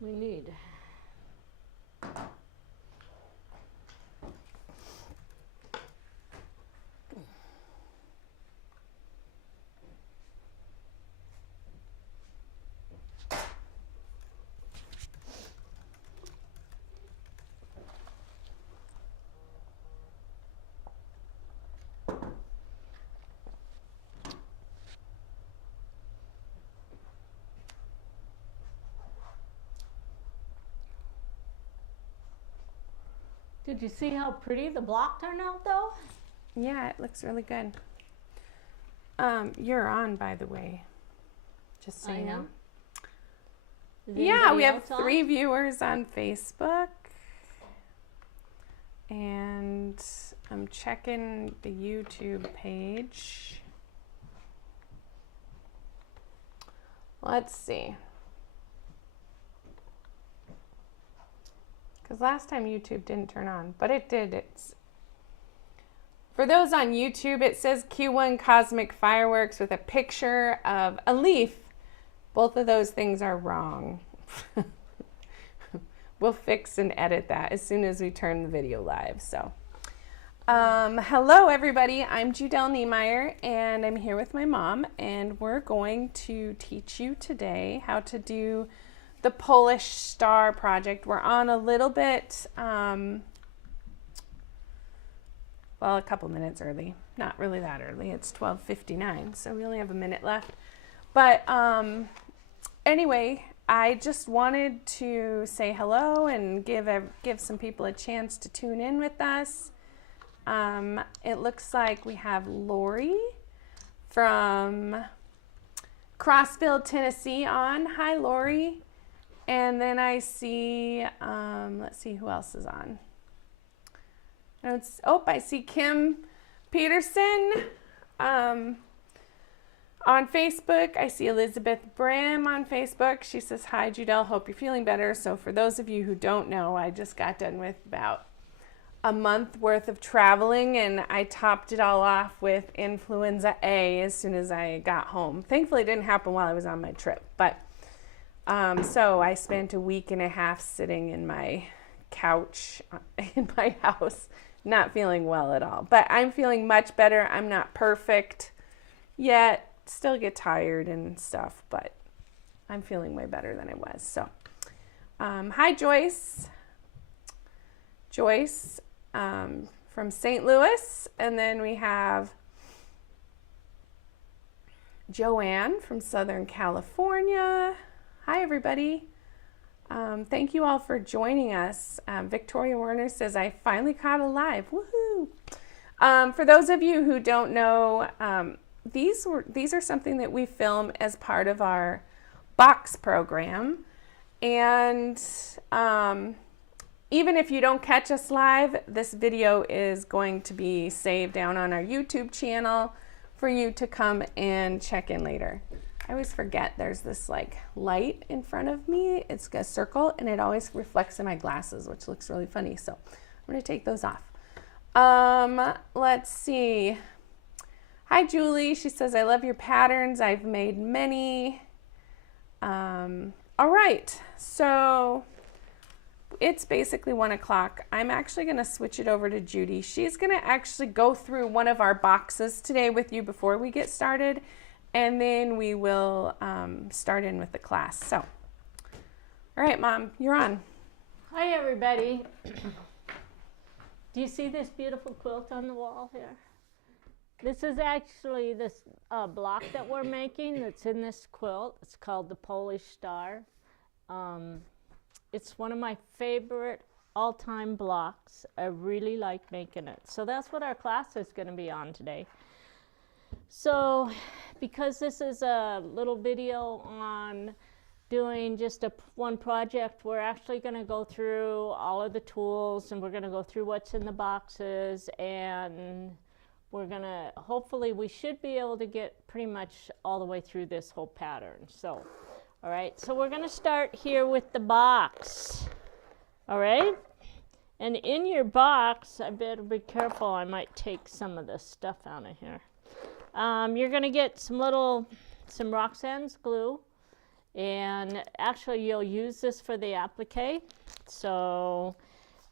we need. Did you see how pretty the block turned out though? Yeah, it looks really good. You're on, by the way. Just so you know. Yeah, we have 3 viewers on Facebook. And I'm checking the YouTube page. Let's see. Because last time YouTube didn't turn on, but it did. It's for those on YouTube, it says Q1 Cosmic Fireworks with a picture of a leaf. Both of those things are wrong. We'll fix and edit that as soon as we turn the video live. So, hello everybody. I'm Judy Niemeyer, and I'm here with my mom, and we're going to teach you today how to do the Polish Star project. We're on a little bit, well, a couple minutes early. Not really that early. It's 12:59, so we only have a minute left. But anyway, I just wanted to say hello and give some people a chance to tune in with us. It looks like we have Lori from Crossville, Tennessee on. Hi, Lori. And then I see, let's see who else is on. I see Kim Peterson on Facebook. I see Elizabeth Brim on Facebook. She says, hi, Judelle, hope you're feeling better. So for those of you who don't know, I just got done with about a month worth of traveling, and I topped it all off with influenza A as soon as I got home. Thankfully, it didn't happen while I was on my trip, but so I spent a week and a half sitting in my couch in my house, not feeling well at all. But I'm feeling much better. I'm not perfect yet. Still get tired and stuff, but I'm feeling way better than I was. So, hi, Joyce. Joyce from St. Louis. And then we have Joanne from Southern California. Hi, everybody. Thank you all for joining us. Victoria Werner says, I finally caught a live. Woohoo! For those of you who don't know, these are something that we film as part of our box program. And even if you don't catch us live, this video is going to be saved down on our YouTube channel for you to come and check in later. I always forget there's this like light in front of me. It's a circle and it always reflects in my glasses, which looks really funny. So I'm going to take those off. Let's see. Hi, Julie. She says, I love your patterns. I've made many. All right. So it's basically 1 o'clock. I'm actually going to switch it over to Judy. She's going to actually go through one of our boxes today with you before we get started. And then we will start in with the class. So, all right, Mom, you're on. Hi, everybody. Do you see this beautiful quilt on the wall here? This is actually this block that we're making that's in this quilt. It's called the Polish Star. It's one of my favorite all-time blocks. I really like making it. So that's what our class is going to be on today. So because this is a little video on doing just one project, we're actually going to go through all of the tools, and we're going to go through what's in the boxes, and we're going to, hopefully we should be able to get pretty much all the way through this whole pattern. So, all right, so we're going to start here with the box. All right, and in your box, I better be careful, I might take some of this stuff out of here. You're going to get some Roxanne's glue, And actually, you'll use this for the applique. So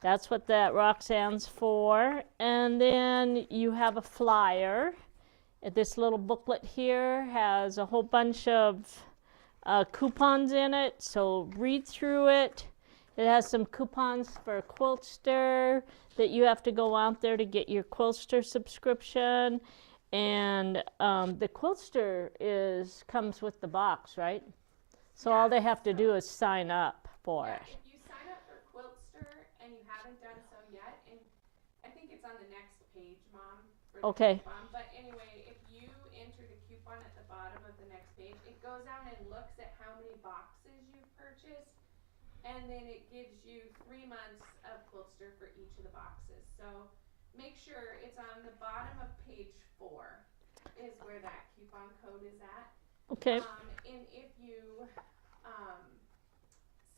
that's what that Roxanne's for. And then you have a flyer. This little booklet here has a whole bunch of coupons in it, so read through it. It has some coupons for Quiltster that you have to go out there to get your Quiltster subscription. And the Quiltster comes with the box, right? So all they have to do is sign up for it. If you sign up for Quiltster and you haven't done so yet, and I think it's on the next page, Mom, for the Okay. coupon. But anyway, if you enter the coupon at the bottom of the next page, it goes down and looks at how many boxes you've purchased, and then it gives you 3 months of Quiltster for each of the boxes. So make sure it's on the bottom of page 4 is where that coupon code is at. Okay. And if you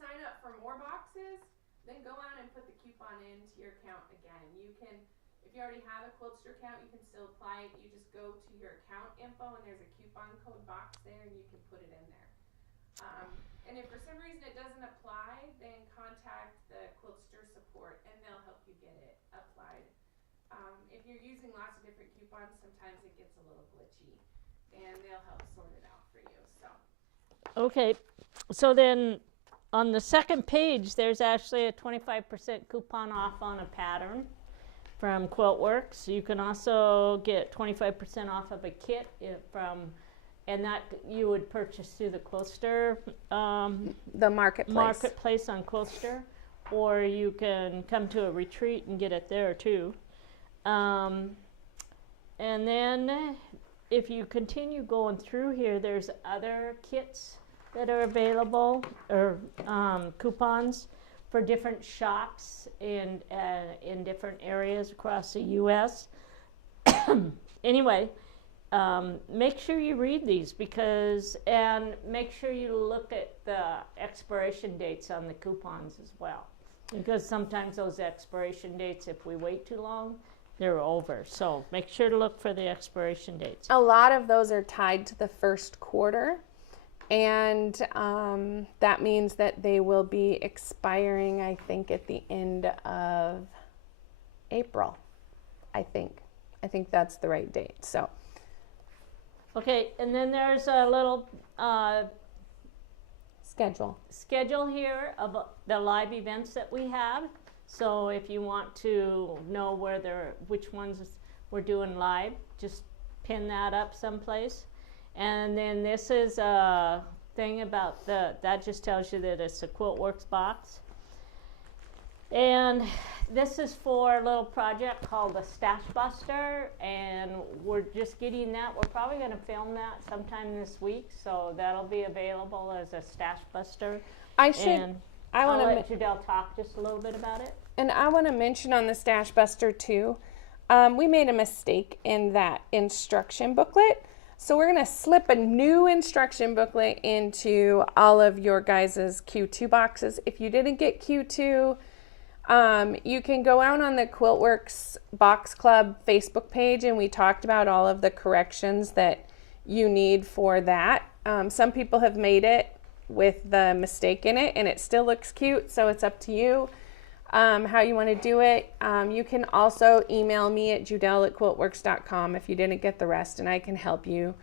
sign up for more boxes, then go out and put the coupon into your account again. You can, if you already have a Quiltster account, you can still apply it. You just go to your account info and there's a coupon code box there and you can put it in there. And if for some reason it doesn't apply, then contact the Quiltster support and they'll help you get it applied. If you're using lots of different coupons, sometimes it gets a little glitchy and they'll help sort it out for you. So. Okay. So then on the second page, there's actually a 25% coupon off on a pattern from Quiltworx. You can also get 25% off of a kit and that you would purchase through the Quiltster The marketplace on Quiltster, or you can come to a retreat and get it there too. And then if you continue going through here, there's other kits that are available, or coupons for different shops in different areas across the U.S. Anyway, make sure you read these and make sure you look at the expiration dates on the coupons as well, because sometimes those expiration dates, if we wait too long, they're over. So make sure to look for the expiration dates. A lot of those are tied to the first quarter. And that means that they will be expiring, I think, at the end of April. I think that's the right date. So, okay, and then there's a little schedule here of the live events that we have. So if you want to know which ones we're doing live, just pin that up someplace. And then this is a thing about that just tells you that it's a Quiltworx box. And this is for a little project called the Stash Buster, and we're just getting that. We're probably going to film that sometime this week, so that'll be available as a Stash Buster. I'll let Judelle talk just a little bit about it. And I want to mention on the Stash Buster too, we made a mistake in that instruction booklet. So we're going to slip a new instruction booklet into all of your guys' Q2 boxes. If you didn't get Q2, you can go out on the Quiltworx Box Club Facebook page, and we talked about all of the corrections that you need for that. Some people have made it with the mistake in it, and it still looks cute, so it's up to you how you want to do it. You can also email me at Judelle@Quiltworx.com if you didn't get the rest, and I can help you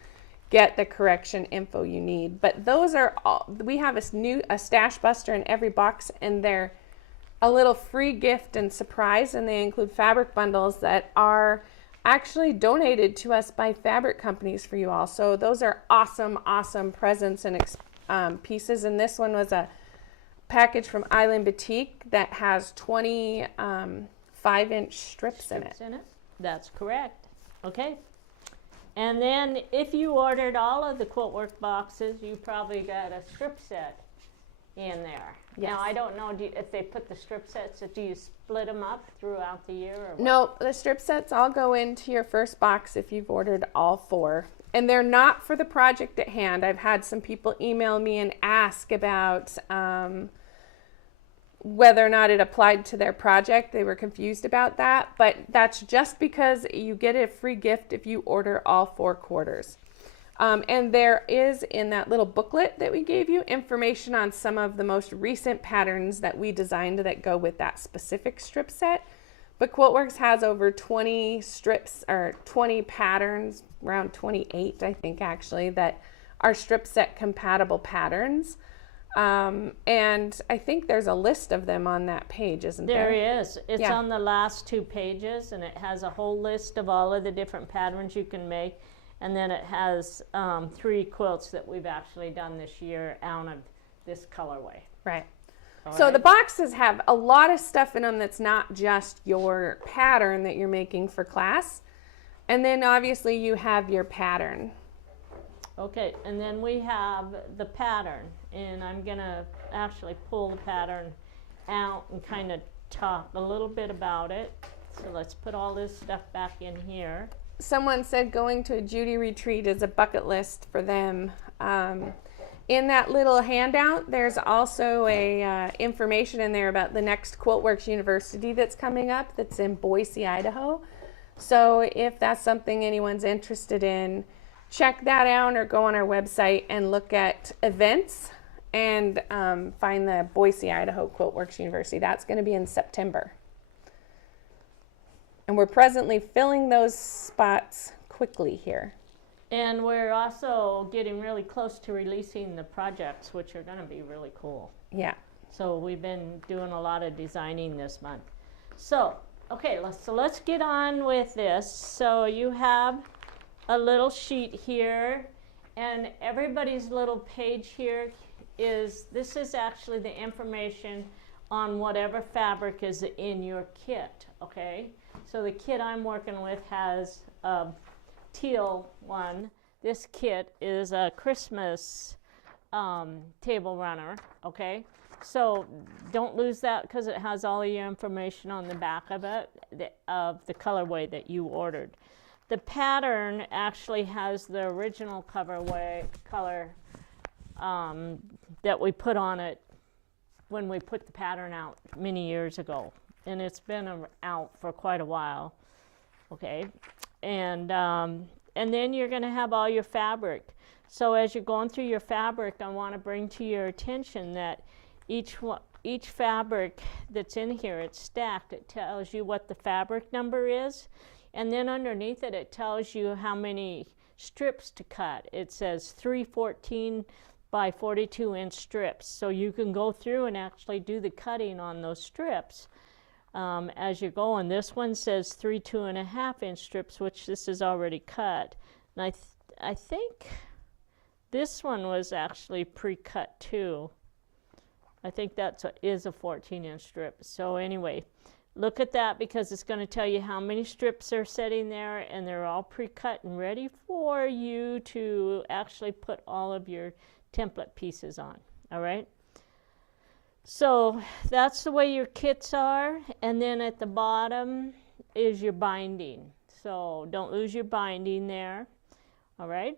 get the correction info you need. But those are all. We have a Stash Buster in every box, and they're a little free gift and surprise, and they include fabric bundles that are actually donated to us by fabric companies for you all. So those are awesome presents and pieces. And this one was a package from Island Boutique that has 20 5-inch strips in it. That's correct. Okay. And then if you ordered all of the Quiltworx boxes, you probably got a strip set in there. Yes. Now, I don't know if they put the strip sets, do you split them up throughout the year? Or what? No, the strip sets all go into your first box if you've ordered all 4. And they're not for the project at hand. I've had some people email me and ask about whether or not it applied to their project. They were confused about that, but that's just because you get a free gift if you order all 4 quarters. And there is in that little booklet that we gave you information on some of the most recent patterns that we designed that go with that specific strip set. But Quiltworx has over 20 strips or 20 patterns, around 28 I think actually, that are strip set compatible patterns. And I think there's a list of them on that page, isn't there? There is. It's on the last 2 pages, and it has a whole list of all of the different patterns you can make. And then it has 3 quilts that we've actually done this year out of this colorway. Right. So the boxes have a lot of stuff in them that's not just your pattern that you're making for class. And then obviously you have your pattern. Okay, and then we have the pattern, and I'm gonna actually pull the pattern out and kind of talk a little bit about it. So let's put all this stuff back in here. Someone said going to a Judy retreat is a bucket list for them. In that little handout, there's also a information in there about the next Quiltworx University that's coming up, that's in Boise, Idaho. So if that's something anyone's interested in, check that out or go on our website and look at events and find the Boise, Idaho Quiltworx University. That's going to be in September. And we're presently filling those spots quickly here. And we're also getting really close to releasing the projects, which are going to be really cool. Yeah. So we've been doing a lot of designing this month. So, okay, let's get on with this. So you have a little sheet here, and everybody's little page here this is actually the information on whatever fabric is in your kit, okay? So the kit I'm working with has a teal one. This kit is a Christmas table runner, okay? So don't lose that because it has all your information on the back of it, of the colorway that you ordered. The pattern actually has the original color that we put on it when we put the pattern out many years ago. And it's been out for quite a while, okay? And then you're going to have all your fabric. So as you're going through your fabric, I want to bring to your attention that each fabric that's in here, it's stacked. It tells you what the fabric number is. And then underneath it, it tells you how many strips to cut. It says 3 14 by 42 inch strips. So you can go through and actually do the cutting on those strips as you're going. This one says 3 2.5 inch strips, which this is already cut. And I think this one was actually pre-cut too. I think that is a 14 inch strip. So anyway, look at that because it's going to tell you how many strips are sitting there, and they're all pre-cut and ready for you to actually put all of your template pieces on. All right. So that's the way your kits are, and then at the bottom is your binding. So don't lose your binding there. All right.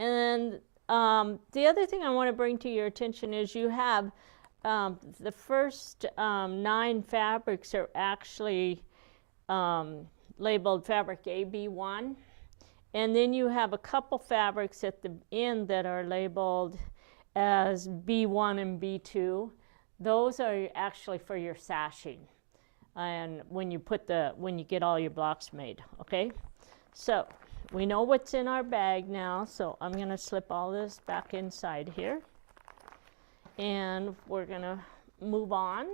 And the other thing I want to bring to your attention is you have the first 9 fabrics are actually labeled fabric AB1, and then you have a couple fabrics at the end that are labeled as B1 and B2. Those are actually for your sashing, and when you get all your blocks made. Okay, so we know what's in our bag now, so I'm going to slip all this back inside here. And we're going to move on.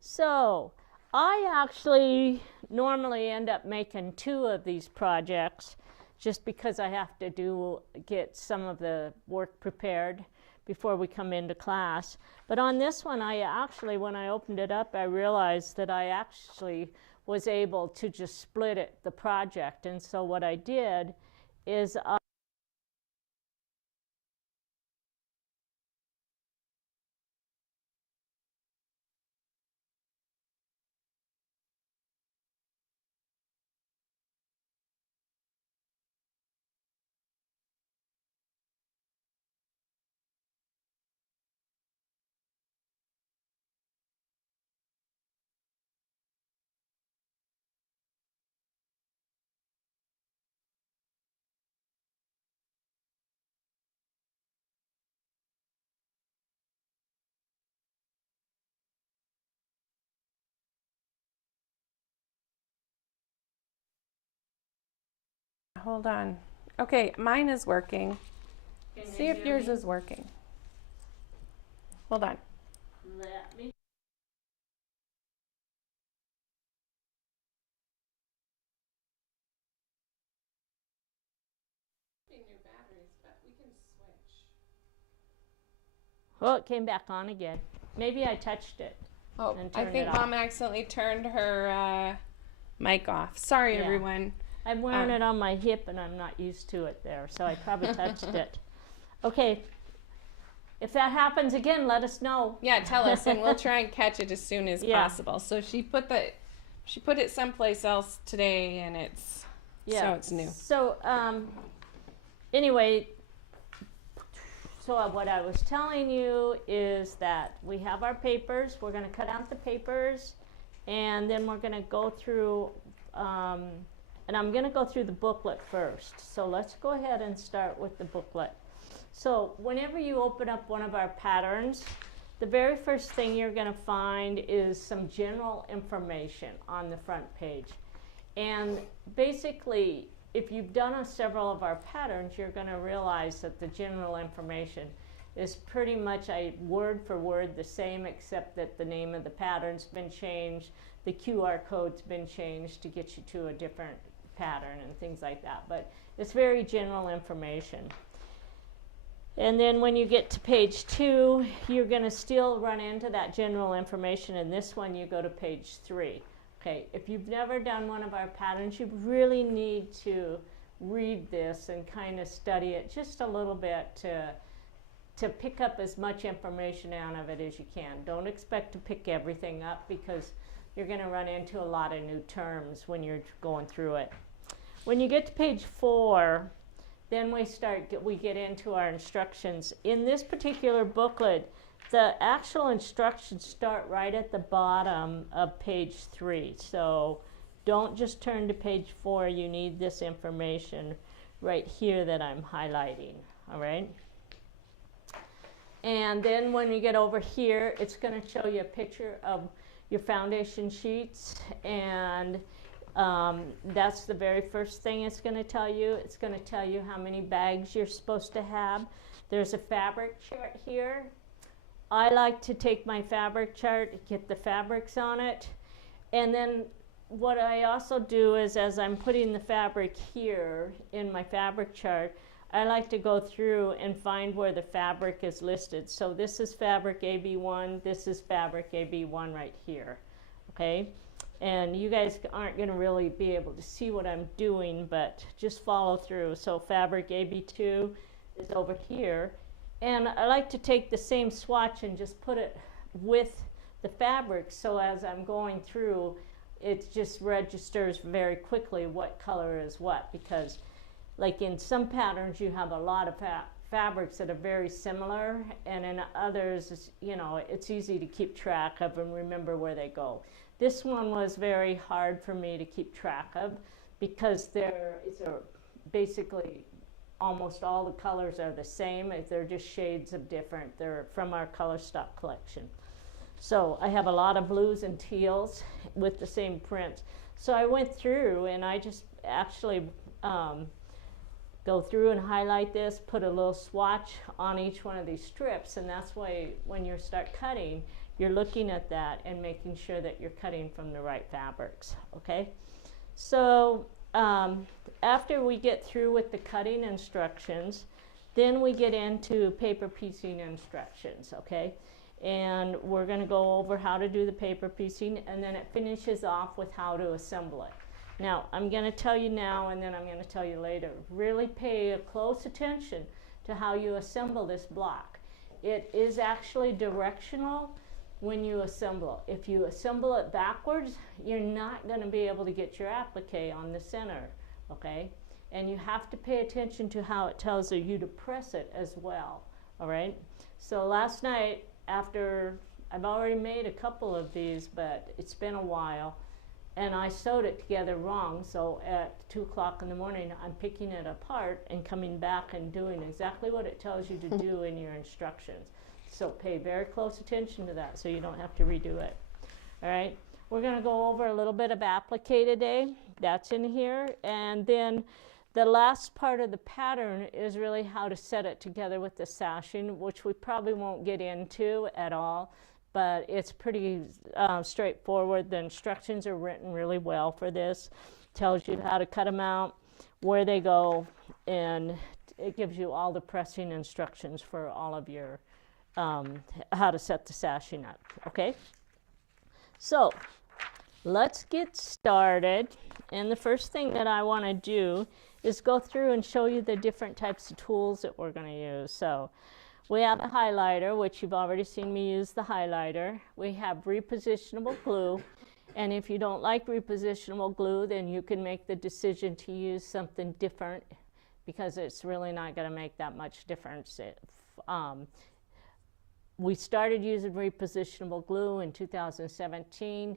So I actually normally end up making 2 of these projects just because I have to get some of the work prepared before we come into class. But on this one, when I opened it up, I realized that I actually was able to just split the project. And so what I did is hold on. Okay, mine is working. Can you See if hear yours me? is working. Hold on. Let me. New batteries, but we can switch. Oh, it came back on again. Maybe I touched it. Oh, And I turned think it Mom off. accidentally turned her mic off. Sorry, Yeah. everyone. I'm wearing it on my hip and I'm not used to it there, so I probably touched it. Okay. If that happens again, let us know. Yeah, tell us, and we'll try and catch it as soon as Yeah. possible. So she put it someplace else today, and so it's new. So anyway, so what I was telling you is that we have our papers. We're going to cut out the papers, and then we're going to go through, and I'm going to go through the booklet first. So let's go ahead and start with the booklet. So whenever you open up one of our patterns, the very first thing you're going to find is some general information on the front page. And basically, if you've done several of our patterns, you're going to realize that the general information is pretty much word for word the same, except that the name of the pattern's been changed, the QR code's been changed to get you to a different pattern and things like that. But it's very general information. And then when you get to page 2, you're going to still run into that general information. And this one, you go to page 3. Okay, if you've never done one of our patterns, you really need to read this and kind of study it just a little bit to pick up as much information out of it as you can. Don't expect to pick everything up because you're going to run into a lot of new terms when you're going through it. When you get to page 4, then we get into our instructions. In this particular booklet, the actual instructions start right at the bottom of page 3. So don't just turn to page 4. You need this information right here that I'm highlighting. All right? And then when you get over here, it's going to show you a picture of your foundation sheets, and that's the very first thing it's going to tell you. It's going to tell you how many bags you're supposed to have. There's a fabric chart here. I like to take my fabric chart, get the fabrics on it, and then what I also do is, as I'm putting the fabric here in my fabric chart, I like to go through and find where the fabric is listed. So this is fabric AB1, this is fabric AB1 right here, okay? And you guys aren't going to really be able to see what I'm doing, but just follow through. So fabric AB2 is over here. And I like to take the same swatch and just put it with the fabric, so as I'm going through, it just registers very quickly what color is what, because like in some patterns you have a lot of fabrics that are very similar, and in others, you know, it's easy to keep track of and remember where they go. This one was very hard for me to keep track of because basically almost all the colors are the same. They're just shades of different. They're from our color stock collection. So I have a lot of blues and teals with the same print. So I went through and I just actually go through and highlight this, put a little swatch on each one of these strips, and that's why when you start cutting, you're looking at that and making sure that you're cutting from the right fabrics, okay? So after we get through with the cutting instructions, then we get into paper piecing instructions, okay? And we're going to go over how to do the paper piecing, and then it finishes off with how to assemble it. Now, I'm going to tell you now, and then I'm going to tell you later. Really pay a close attention to how you assemble this block. It is actually directional when you assemble. If you assemble it backwards, you're not going to be able to get your applique on the center, okay? And you have to pay attention to how it tells you to press it as well, all right? So last night, after I've already made a couple of these, but it's been a while, and I sewed it together wrong, so at 2 o'clock in the morning, I'm picking it apart and coming back and doing exactly what it tells you to do in your instructions. So pay very close attention to that so you don't have to redo it. All right, we're going to go over a little bit of applique today. That's in here, and then The last part of the pattern is really how to set it together with the sashing, which we probably won't get into at all, but it's pretty straightforward. The instructions are written really well for this. Tells you how to cut them out, where they go, and it gives you all the pressing instructions for all of your how to set the sashing up. Okay, so let's get started. And the first thing that I want to do is go through and show you the different types of tools that we're going to use. So we have a highlighter, which you've already seen me use the highlighter. We have repositionable glue, and if you don't like repositionable glue, then you can make the decision to use something different, because it's really not going to make that much difference. We started using repositionable glue in 2017.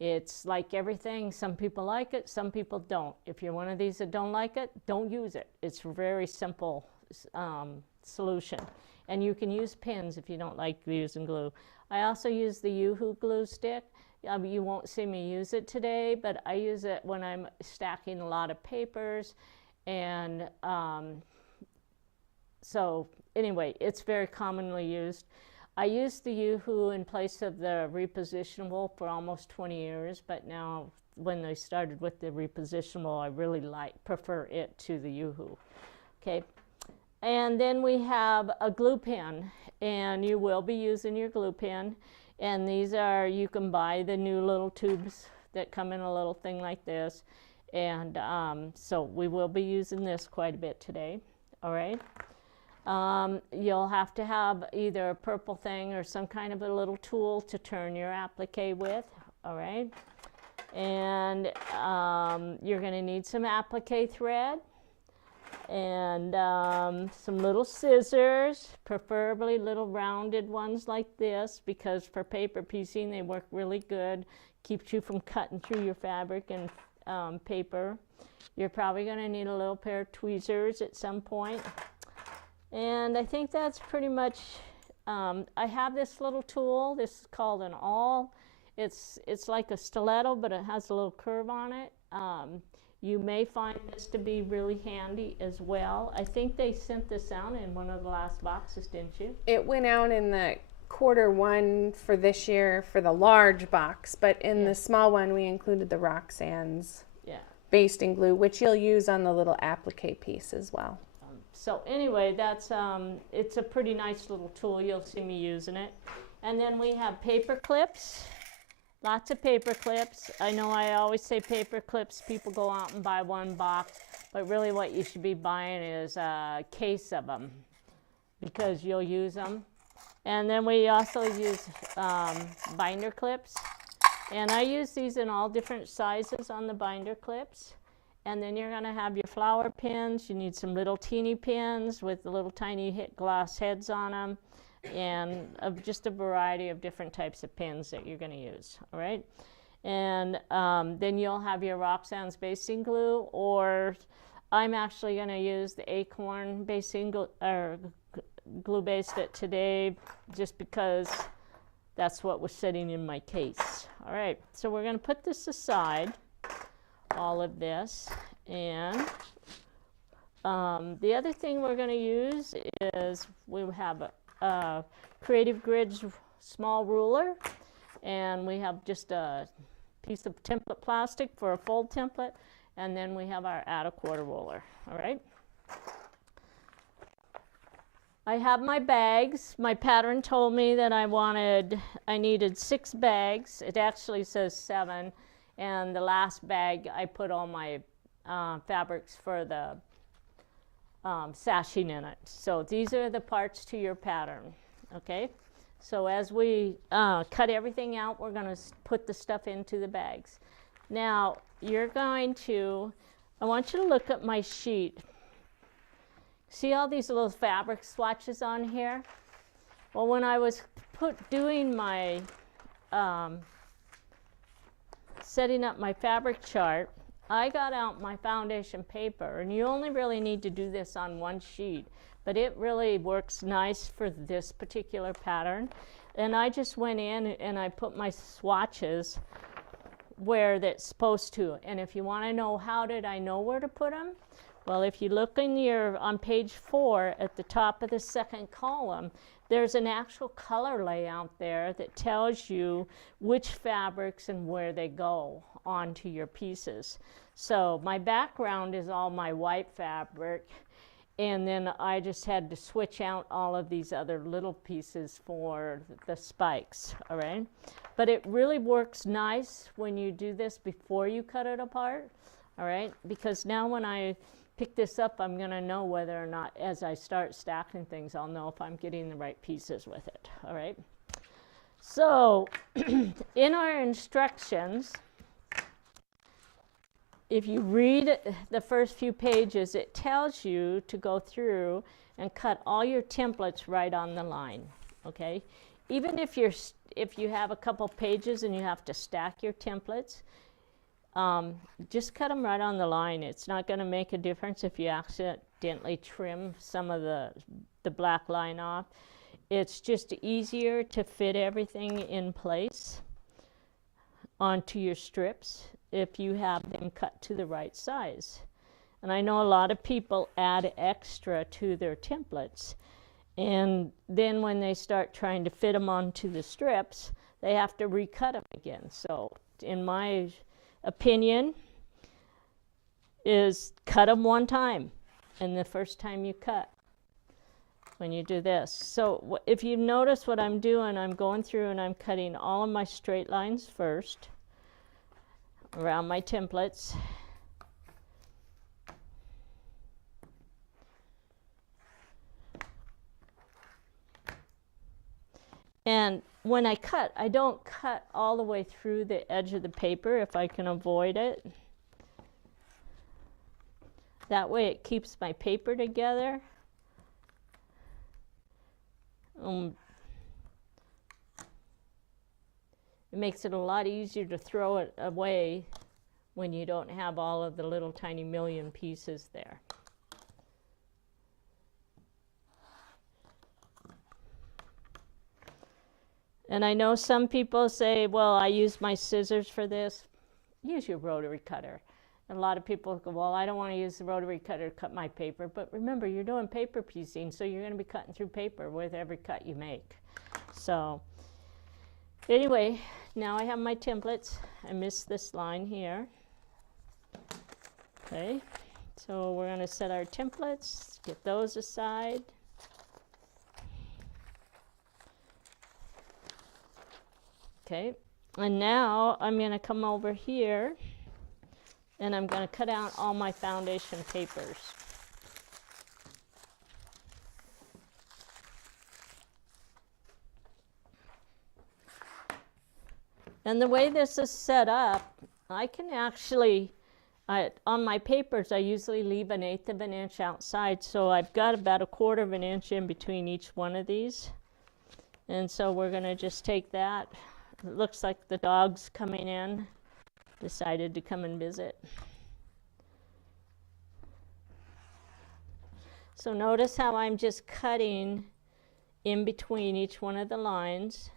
It's like everything. Some people like it, some people don't. If you're one of these that don't like it, don't use it. It's a very simple solution. And you can use pins if you don't like using glue. I also use the Yoo-Hoo glue stick. You won't see me use it today, but I use it when I'm stacking a lot of papers. And so anyway, it's very commonly used. I used the Yoo-Hoo in place of the repositionable for almost 20 years, but now when they started with the repositionable, I really prefer it to the Yoo-Hoo. Okay, and then we have a glue pen, and you will be using your glue pen. And these are, you can buy the new little tubes that come in a little thing like this. And so we will be using this quite a bit today. All right. You'll have to have either a purple thing or some kind of a little tool to turn your applique with, all right? And you're going to need some applique thread and some little scissors, preferably little rounded ones like this, because for paper piecing they work really good, keeps you from cutting through your fabric and paper. You're probably going to need a little pair of tweezers at some point. And I think that's pretty much, I have this little tool. This is called an awl. It's like a stiletto, but it has a little curve on it. You may find this to be really handy as well. I think they sent this out in one of the last boxes, didn't you? It went out in the Q1 for this year for the large box, but in the small one we included the Roxanne's basting glue, which you'll use on the little applique piece as well. So anyway, that's it's a pretty nice little tool. You'll see me using it. And then we have paper clips, lots of paper clips. I know I always say paper clips. People go out and buy one box, but really what you should be buying is a case of them, because you'll use them. And then we also use binder clips. And I use these in all different sizes on the binder clips. And then you're going to have your flower pins. You need some little teeny pins with the little tiny glass heads on them, and just a variety of different types of pins that you're going to use. All right. And then you'll have your Roxanne's basting glue, or I'm actually going to use the Acorn basting glue, or glue based it today, just because that's what was sitting in my case. All right. So we're going to put this aside, all of this, and the other thing we're going to use is we have a Creative Grids small ruler, and we have just a piece of template plastic for a fold template, and then we have our add a quarter ruler. All right, I have my bags. My pattern told me that I needed 6 bags. It actually says 7. And the last bag, I put all my fabrics for the sashing in it. So these are the parts to your pattern, okay? So as we cut everything out, we're going to put the stuff into the bags. Now, I want you to look at my sheet. See all these little fabric swatches on here? Well, when I was doing my setting up my fabric chart, I got out my foundation paper, and you only really need to do this on one sheet, but it really works nice for this particular pattern. And I just went in and I put my swatches where that's supposed to. And if you want to know how did I know where to put them, Well, if you look on page 4 at the top of the second column, there's an actual color layout there that tells you which fabrics and where they go onto your pieces. So my background is all my white fabric, and then I just had to switch out all of these other little pieces for the spikes, all right? But it really works nice when you do this before you cut it apart, all right? Because now when I pick this up, I'm going to know whether or not, as I start stacking things, I'll know if I'm getting the right pieces with it, all right? So in our instructions, if you read the first few pages, it tells you to go through and cut all your templates right on the line, okay? Even if you have a couple pages and you have to stack your templates, just cut them right on the line. It's not going to make a difference if you accidentally trim some of the black line off. It's just easier to fit everything in place onto your strips if you have them cut to the right size. And I know a lot of people add extra to their templates, and then when they start trying to fit them onto the strips, they have to recut them again. So in my opinion is cut them one time, and the first time you cut when you do this. So if you notice what I'm doing, I'm going through and I'm cutting all of my straight lines first around my templates. And when I cut, I don't cut all the way through the edge of the paper if I can avoid it. That way it keeps my paper together. It makes it a lot easier to throw it away when you don't have all of the little tiny million pieces there. And I know some people say, well, I use my scissors for this. Use your rotary cutter. And a lot of people go, well, I don't want to use the rotary cutter to cut my paper. But remember, you're doing paper piecing, so you're going to be cutting through paper with every cut you make. So anyway, now I have my templates. I missed this line here. Okay, so we're going to set our templates, get those aside. Okay, and now I'm going to come over here and I'm going to cut out all my foundation papers. And the way this is set up, I can actually, on my papers, I usually leave 1/8 of an inch outside, so I've got about 1/4 of an inch in between each one of these. And so we're going to just take that. It looks like the dog's coming in, decided to come and visit. So notice how I'm just cutting in between each one of the lines.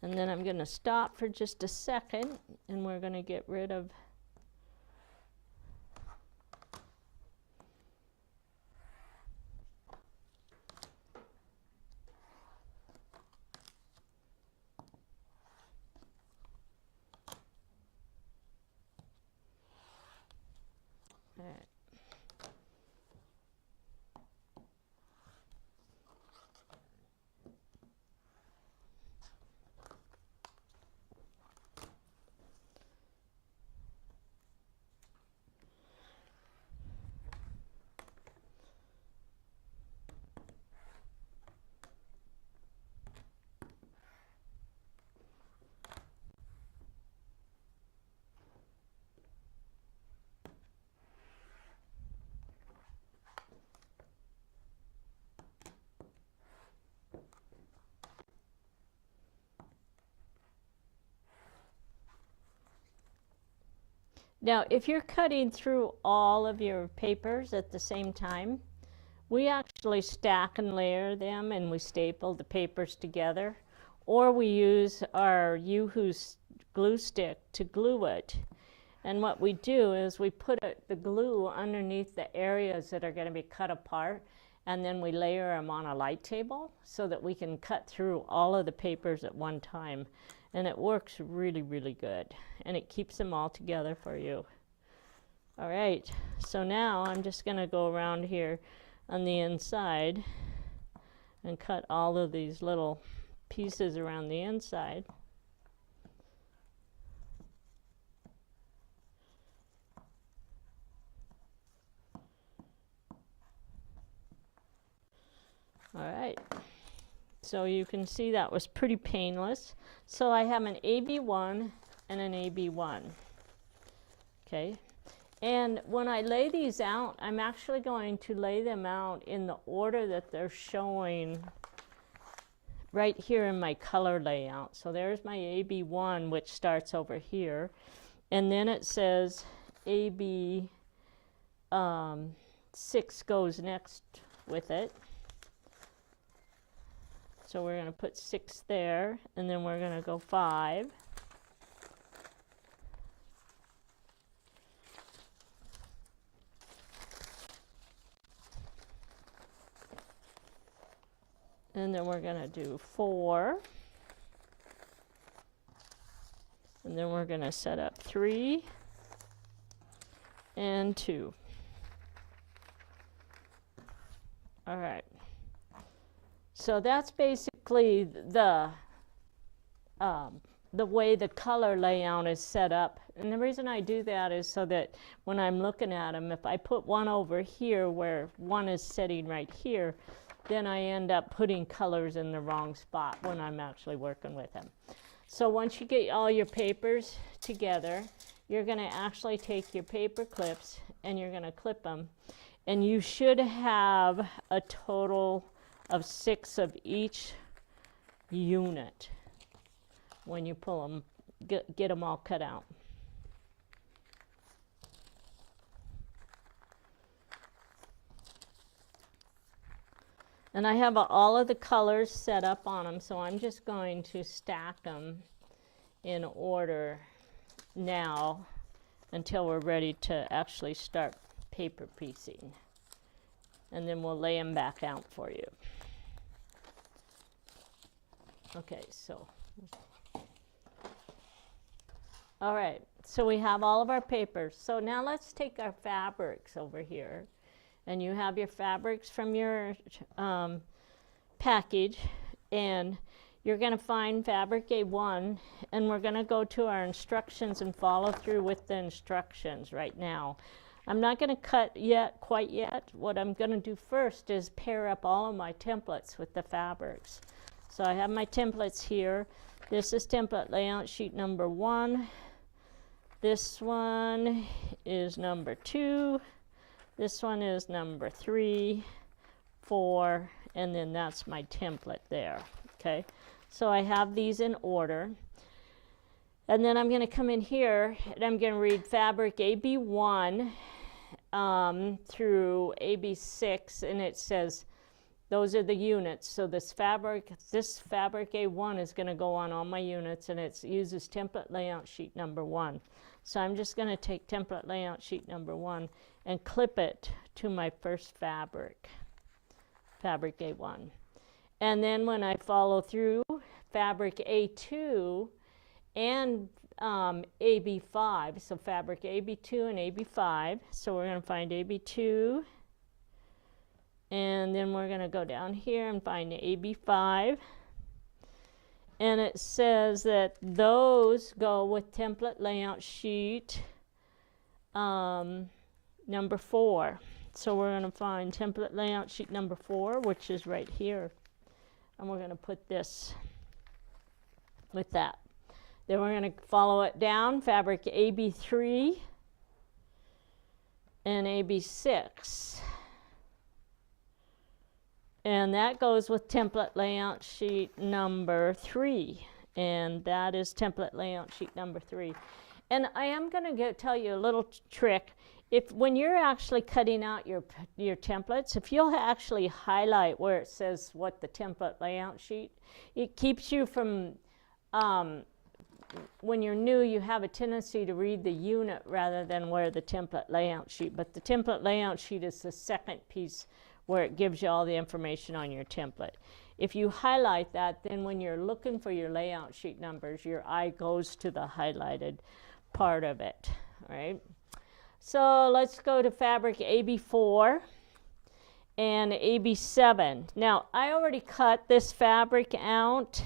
And then I'm going to stop for just a second, and we're going to get rid of Now, if you're cutting through all of your papers at the same time, we actually stack and layer them and we staple the papers together, or we use our Yoo-Hoo glue stick to glue it. And what we do is we put the glue underneath the areas that are going to be cut apart, and then we layer them on a light table so that we can cut through all of the papers at one time. And it works really, really good. And it keeps them all together for you. All right, so now I'm just going to go around here on the inside and cut all of these little pieces around the inside. All right, so you can see that was pretty painless. So I have an AB1 and an AB1, okay? And when I lay these out, I'm actually going to lay them out in the order that they're showing right here in my color layout. So there's my AB1, which starts over here, and then it says AB6 goes next with it. So we're going to put 6 there, and then we're going to go 5. And then we're going to do 4. And then we're going to set up 3 and 2. All right. So that's basically the way the color layout is set up. And the reason I do that is so that when I'm looking at them, if I put one over here where one is sitting right here, then I end up putting colors in the wrong spot when I'm actually working with them. So once you get all your papers together, you're going to actually take your paper clips and you're going to clip them. And you should have a total of 6 of each unit when you pull them, get them all cut out. And I have all of the colors set up on them, so I'm just going to stack them in order now until we're ready to actually start paper piecing. And then we'll lay them back out for you. Okay, so, all right, so we have all of our papers. So now let's take our fabrics over here. And you have your fabrics from your package, and you're going to find fabric A1, and we're going to go to our instructions and follow through with the instructions right now. I'm not going to cut quite yet. What I'm going to do first is pair up all of my templates with the fabrics. So I have my templates here. This is template layout sheet number 1. This one is number 2. This one is number 3, 4, and then that's my template there, okay? So I have these in order. And then I'm going to come in here, and I'm going to read fabric AB1 through AB6, and it says those are the units. So this fabric A1 is going to go on all my units, and it uses template layout sheet number 1. So I'm just going to take template layout sheet number 1 and clip it to my first fabric A1. And then when I follow through fabric A2 and AB5, so fabric AB2 and AB5, so we're going to find AB2, and then we're going to go down here and find AB5. And it says that those go with template layout sheet number 4. So we're going to find template layout sheet number 4, which is right here. And we're going to put this with that. Then we're going to follow it down, fabric AB3 and AB6. And that goes with template layout sheet number 3. And that is template layout sheet number 3. And I am going to tell you a little trick. When you're actually cutting out your templates, if you'll actually highlight where it says what the template layout sheet, it keeps you from, when you're new, you have a tendency to read the unit rather than where the template layout sheet. But the template layout sheet is the second piece where it gives you all the information on your template. If you highlight that, then when you're looking for your layout sheet numbers, your eye goes to the highlighted part of it, all right? So let's go to fabric AB4 and AB7. Now, I already cut this fabric out,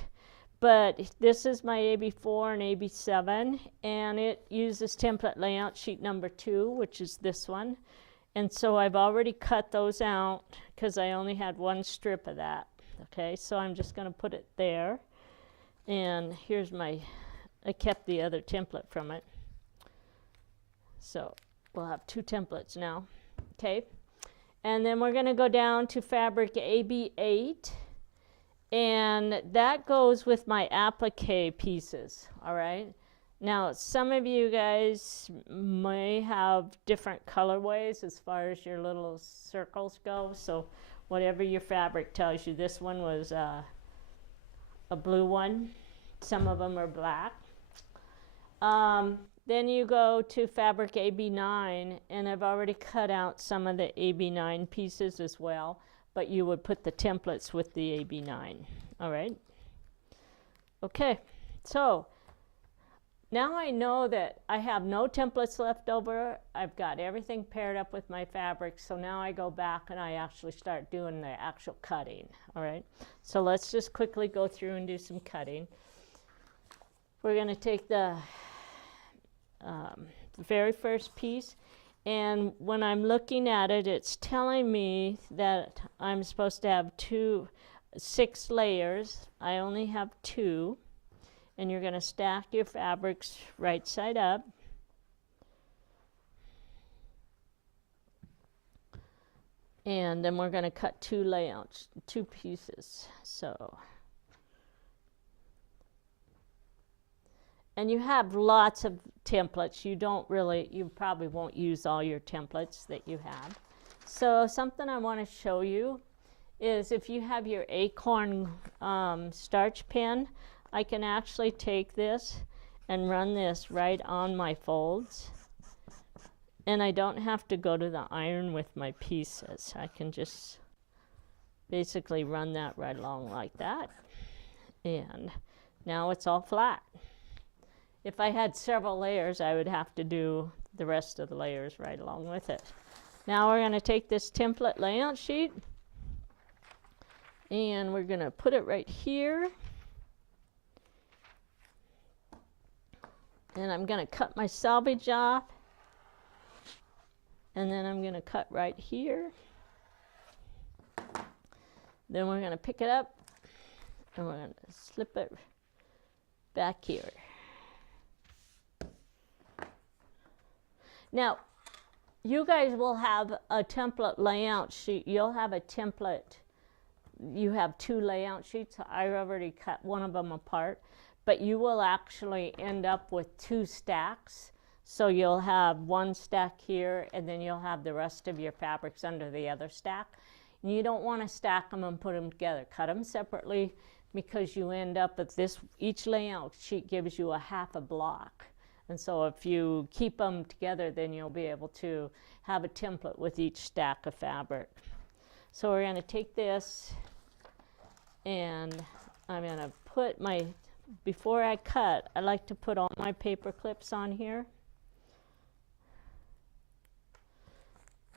but this is my AB4 and AB7, and it uses template layout sheet number 2, which is this one. And so I've already cut those out because I only had one strip of that. Okay, so I'm just going to put it there. And here's I kept the other template from it. So we'll have 2 templates now. Okay, and then we're going to go down to fabric AB8. And that goes with my applique pieces, all right? Now, some of you guys may have different colorways as far as your little circles go. So whatever your fabric tells you, this one was a blue one. Some of them are black. Then you go to fabric AB9, and I've already cut out some of the AB9 pieces as well, but you would put the templates with the AB9, all right? Okay, so now I know that I have no templates left over. I've got everything paired up with my fabric, so now I go back and I actually start doing the actual cutting, all right? So let's just quickly go through and do some cutting. We're gonna take the very first piece, and when I'm looking at it, it's telling me that I'm supposed to have 6 layers. I only have 2. And you're going to stack your fabrics right side up. And then we're going to cut 2 layouts, 2 pieces. So, and you have lots of templates. You probably won't use all your templates that you have. So something I want to show you is if you have your acorn starch pen, I can actually take this and run this right on my folds. And I don't have to go to the iron with my pieces. I can just basically run that right along like that. And now it's all flat. If I had several layers, I would have to do the rest of the layers right along with it. Now we're going to take this template layout sheet and we're going to put it right here. And I'm going to cut my selvage off. And then I'm going to cut right here. Then we're going to pick it up and we're going to slip it back here. Now, you guys will have a template layout sheet. You'll have a template. You have 2 layout sheets. I already cut one of them apart. But you will actually end up with 2 stacks. So you'll have 1 stack here, and then you'll have the rest of your fabrics under the other stack. And you don't want to stack them and put them together. Cut them separately because you end up with this. Each layout sheet gives you a half a block. And so if you keep them together, then you'll be able to have a template with each stack of fabric. So we're going to take this, and I'm going to put my... Before I cut, I like to put all my paper clips on here.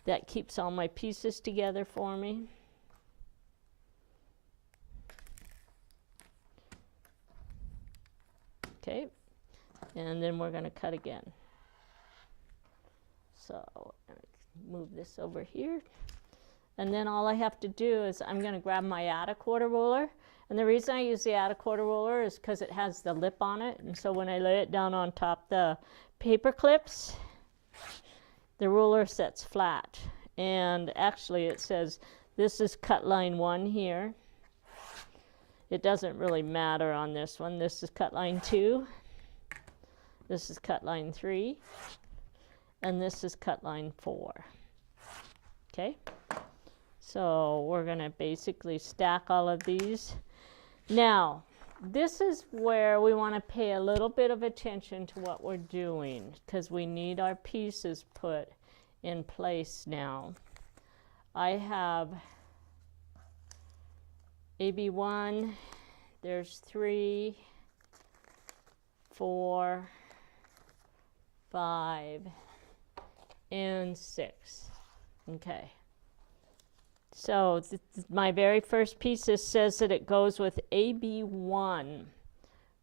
That keeps all my pieces together for me. Okay, and then we're going to cut again. So move this over here. And then all I have to do is I'm going to grab my @1/4 ruler. And the reason I use the @1/4 ruler is because it has the lip on it. And so when I lay it down on top the paper clips, the ruler sets flat. And actually it says this is cut line 1 here. It doesn't really matter on this one. This is cut line 2. This is cut line 3, and this is cut line 4. Okay, so we're going to basically stack all of these. Now, this is where we want to pay a little bit of attention to what we're doing, because we need our pieces put in place now. I have AB1, there's 3, 4, 5, and 6. Okay. So my very first piece says that it goes with AB1,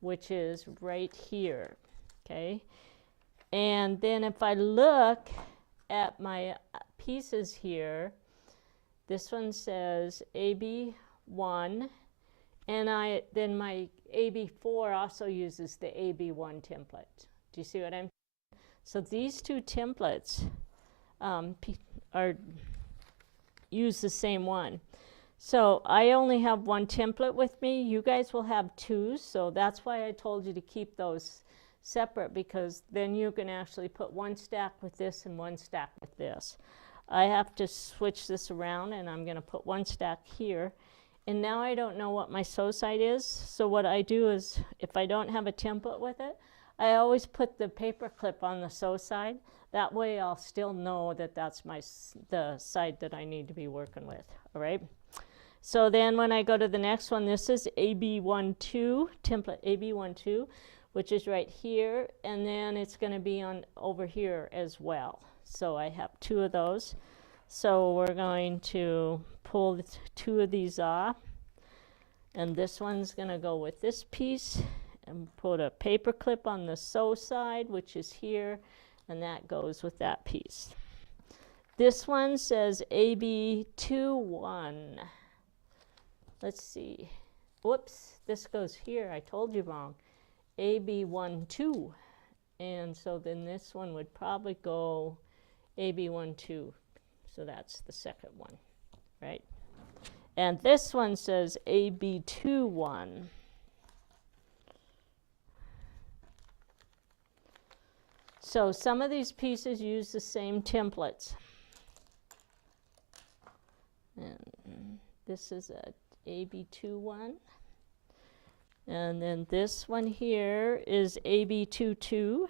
which is right here. Okay. And then if I look at my pieces here, this one says AB1, and then my AB4 also uses the AB1 template. Do you see what I'm? So these two templates are use the same one. So I only have one template with me. You guys will have 2, so that's why I told you to keep those separate, because then you can actually put one stack with this and one stack with this. I have to switch this around, and I'm going to put one stack here. And now I don't know what my sew side is, so what I do is, if I don't have a template with it, I always put the paper clip on the sew side. That way I'll still know that that's the side that I need to be working with, all right? So then when I go to the next one, this is AB12, template AB12, which is right here, and then it's going to be on over here as well. So I have 2 of those. So we're going to pull 2 of these off, and this one's going to go with this piece, and put a paper clip on the sew side, which is here, and that goes with that piece. This one says AB21. Let's see. Whoops, this goes here. I told you wrong. AB12. And so then this one would probably go AB12. So that's the second one, right? And this one says AB21. So some of these pieces use the same templates. And this is a AB21. And then this one here is AB22.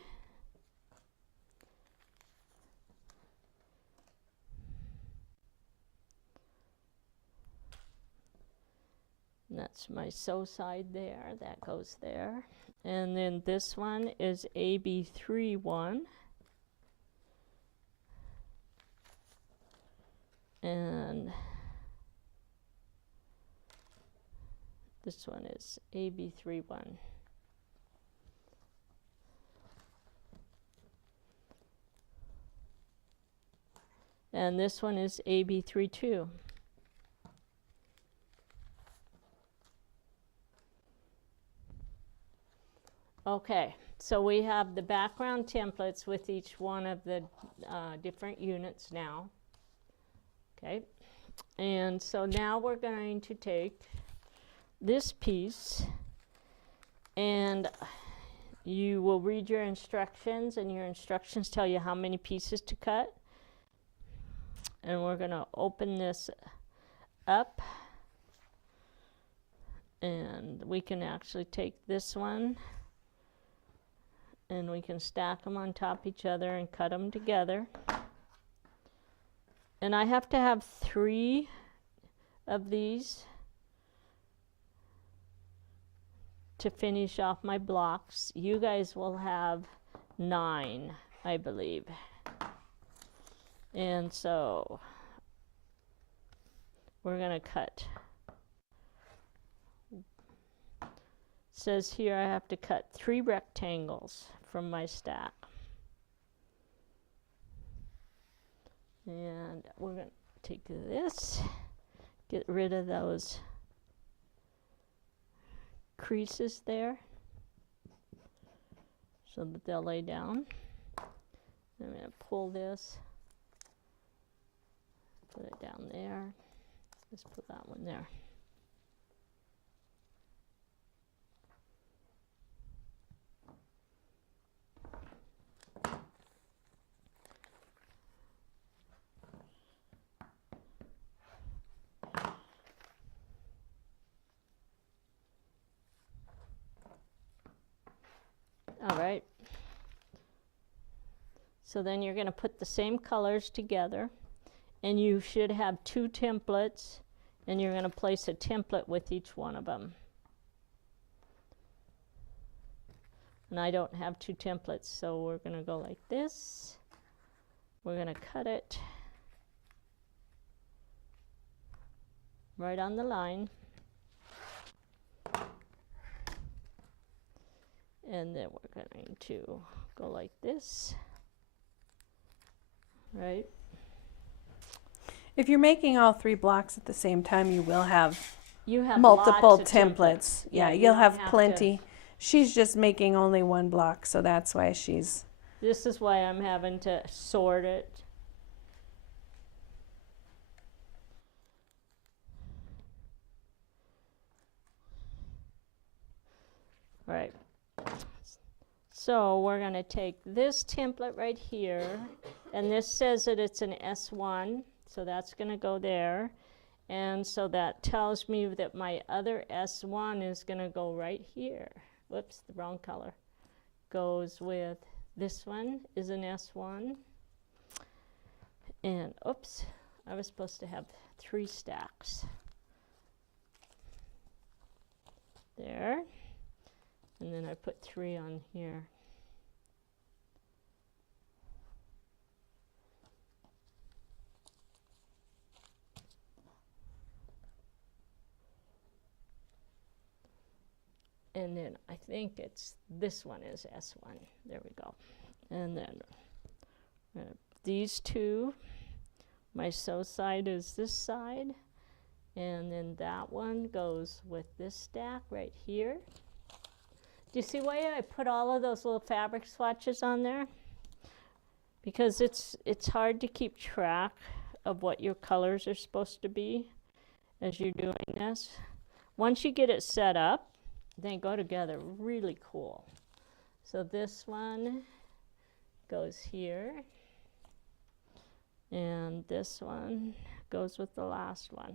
And that's my sew side there, that goes there. And then this one is AB31. And this one is AB31. And this one is AB32. Okay, so we have the background templates with each one of the different units now. Okay, and so now we're going to take this piece, and you will read your instructions, and your instructions tell you how many pieces to cut. And we're going to open this up, and we can actually take this one, and we can stack them on top of each other and cut them together. And I have to have 3 of these to finish off my blocks. You guys will have 9, I believe. And so we're going to cut. It says here I have to cut 3 rectangles from my stack. And we're going to take this, get rid of those creases there so that they'll lay down. I'm going to pull this, put it down there. Let's put that one there. All right. So then you're going to put the same colors together, and you should have 2 templates, and you're going to place a template with each one of them. And I don't have 2 templates, so we're going to go like this. We're going to cut it right on the line. And then we're going to go like this, right? If you're making all 3 blocks at the same time, you will have You have multiple lots of templates. Yeah, you you'll don't have have plenty. She's just making only 1 block, so that's why she's... This is why I'm having to sort it. Right. So we're going to take this template right here, and this says that it's an S1, so that's going to go there. And so that tells me that my other S1 is going to go right here. Whoops, the wrong color. Goes with this one is an S1. And oops, I was supposed to have 3 stacks. There. And then I put 3 on here. And then I think it's this one is S1. There we go. And then these 2, my sew side is this side. And then that one goes with this stack right here. Do you see why I put all of those little fabric swatches on there? Because it's hard to keep track of what your colors are supposed to be as you're doing this. Once you get it set up, they go together really cool. So this one goes here, and this one goes with the last one.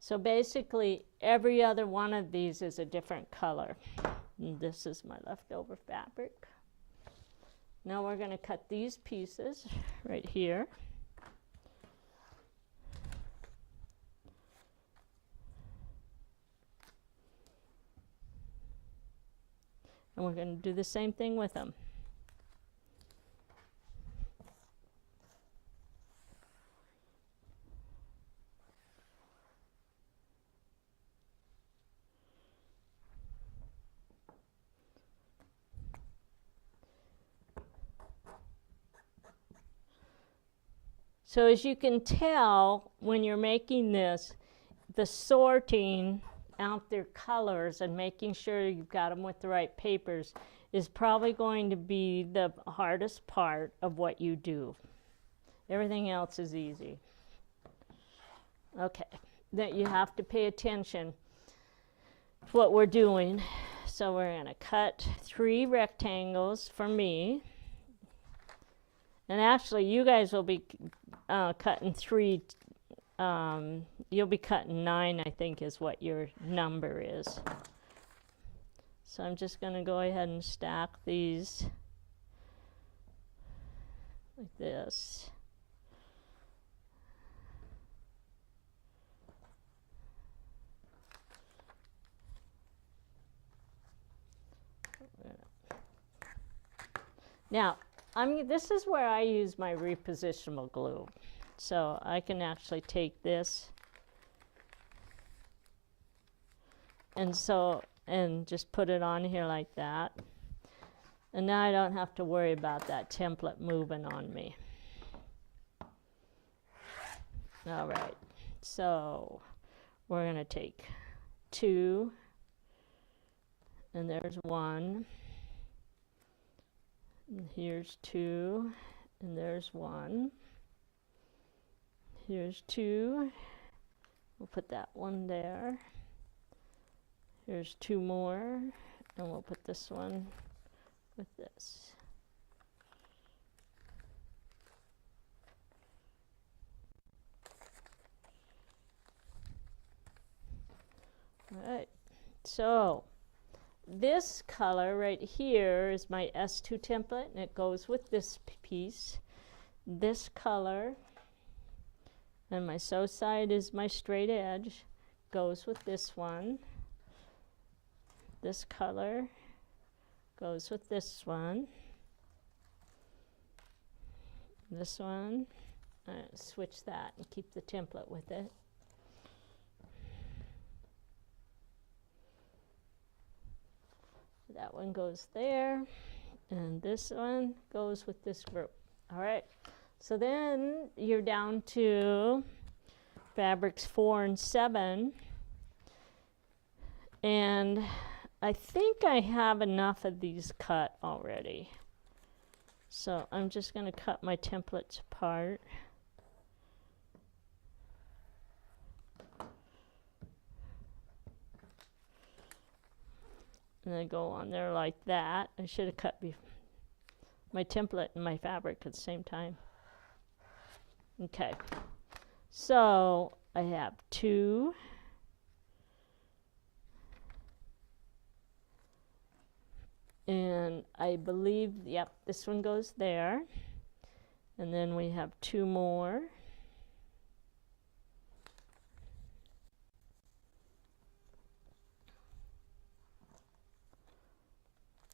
So basically, every other one of these is a different color. And this is my leftover fabric. Now we're going to cut these pieces right here. And we're going to do the same thing with them. So as you can tell, when you're making this, the sorting out their colors and making sure you've got them with the right papers is probably going to be the hardest part of what you do. Everything else is easy. Okay, that you have to pay attention to what we're doing. So we're going to cut 3 rectangles for me. And actually, you guys will be cutting 3. You'll be cutting 9, I think, is what your number is. So I'm just going to go ahead and stack these like this. Now, this is where I use my repositionable glue. So I can actually take this and just put it on here like that. And now I don't have to worry about that template moving on me. All right, so we're going to take 2, and there's 1. And here's 2, and there's 1. Here's 2. We'll put that one there. Here's 2 more, and we'll put this one with this. All right, so this color right here is my S2 template, and it goes with this piece. This color, and my sew side is my straight edge, goes with this one. This color goes with this one. This one, switch that and keep the template with it. That one goes there, and this one goes with this group. All right, so then you're down to fabrics 4 and 7, and I think I have enough of these cut already. So I'm just going to cut my templates apart. And I go on there like that. I should have cut my template and my fabric at the same time. Okay, so I have 2. And I believe, yep, this one goes there. And then we have 2 more.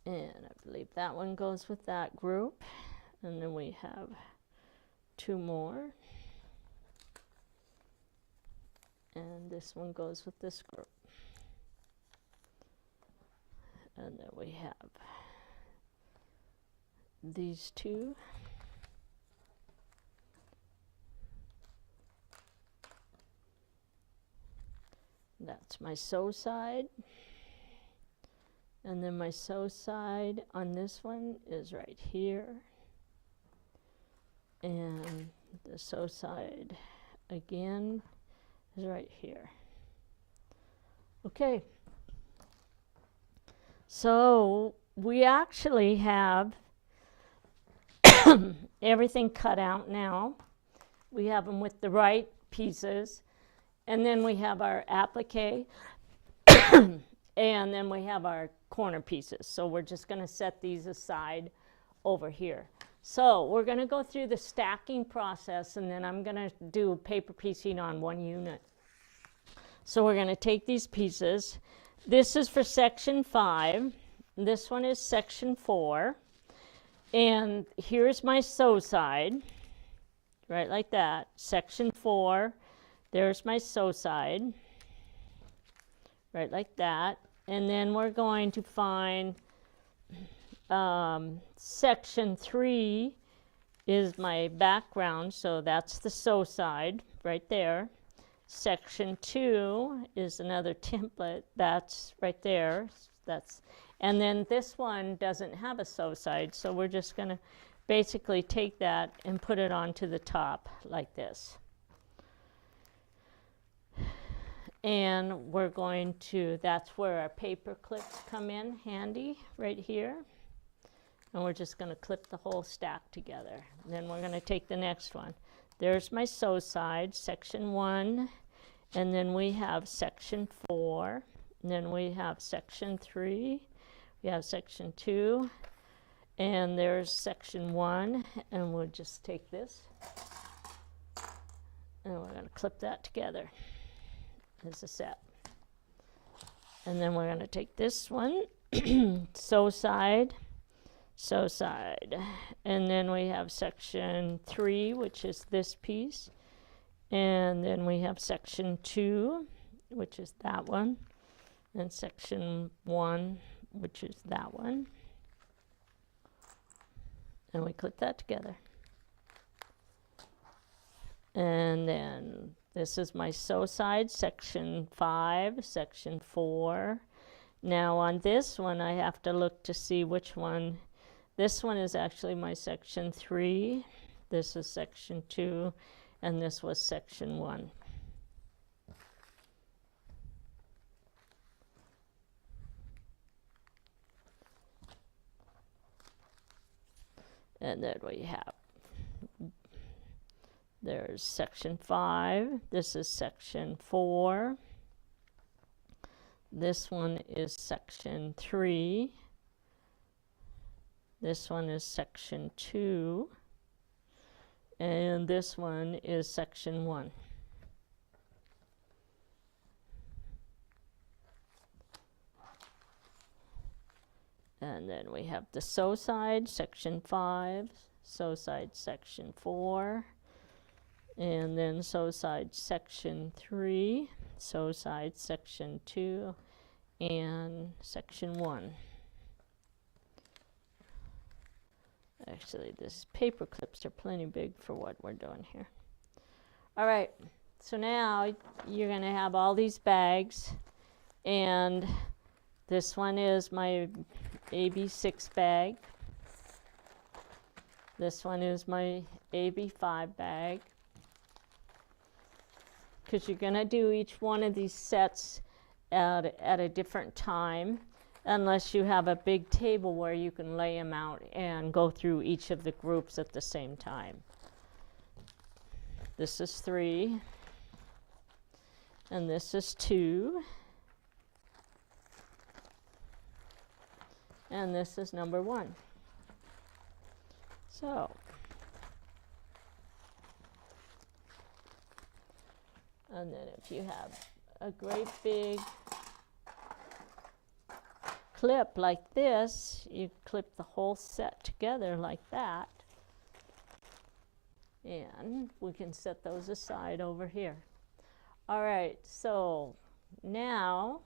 And I believe that one goes with that group. And then we have 2 more. And this one goes with this group. And then we have these 2. That's my sew side. And then my sew side on this one is right here. And the sew side again is right here. Okay. So we actually have everything cut out now. We have them with the right pieces. And then we have our applique. And then we have our corner pieces. So we're just going to set these aside over here. So we're going to go through the stacking process, and then I'm going to do paper piecing on one unit. So we're going to take these pieces. This is for section 5. This one is section 4. And here's my sew side, right like that. Section 4. There's my sew side, right like that. And then we're going to find section 3 is my background, so that's the sew side right there. Section 2 is another template, that's right there. And then this one doesn't have a sew side, so we're just going to basically take that and put it onto the top like this. And we're going to, that's where our paper clips come in handy, right here. And we're just going to clip the whole stack together. And then we're going to take the next one. There's my sew side, section 1. And then we have section 4. And then we have section 3. We have section 2. And there's section 1. And we'll just take this. And we're going to clip that together as a set. And then we're going to take this one, sew side, and then we have section 3, which is this piece, and then we have section 2, which is that one, and section 1, which is that one, and we clip that together. And then this is my sew side, section 5, section 4. Now on this one, I have to look to see which one. This one is actually my section 3. This is section 2, and this was section 1. And then we have, there's section 5, this is section 4, This one is section 3. This one is section 2. And this one is section 1. And then we have the sew side, section 5, sew side, section 4, and then sew side, section 3, sew side, section 2, and section 1. Actually, these paper clips are plenty big for what we're doing here. All right, so now you're going to have all these bags, and this one is my AB6 bag. This one is my AB5 bag. Because you're going to do each one of these sets at a different time, unless you have a big table where you can lay them out and go through each of the groups at the same time. This is 3, and this is 2, and this is number 1. So, and then if you have a great big clip like this, you clip the whole set together like that. And we can set those aside over here. All right, so now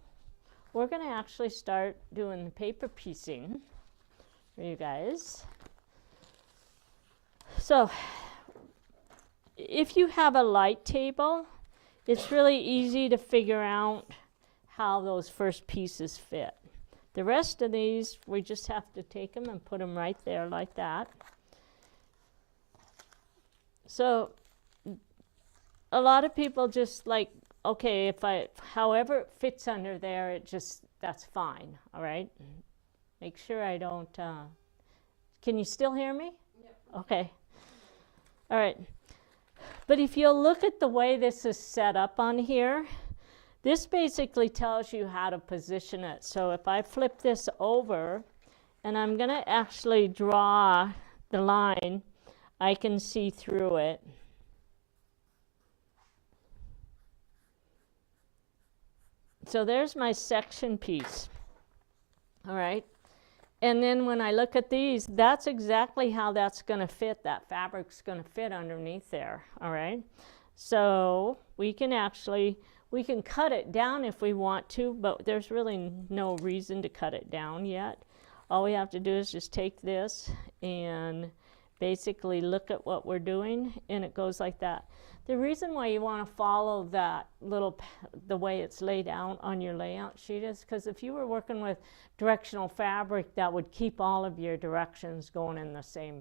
we're going to actually start doing the paper piecing for you guys. So if you have a light table, it's really easy to figure out how those first pieces fit. The rest of these, we just have to take them and put them right there like that. So a lot of people just like, okay, however it fits under there, that's fine, all right? Make sure I don't, can you still hear me? Yep. Okay. All right. But if you'll look at the way this is set up on here, this basically tells you how to position it. So if I flip this over, and I'm going to actually draw the line, I can see through it. So there's my section piece, all right? And then when I look at these, that's exactly how that's going to fit. That fabric's going to fit underneath there, all right? So we can cut it down if we want to, but there's really no reason to cut it down yet. All we have to do is just take this and basically look at what we're doing, and it goes like that. The reason why you want to follow that the way it's laid out on your layout sheet is because if you were working with directional fabric, that would keep all of your directions going in the same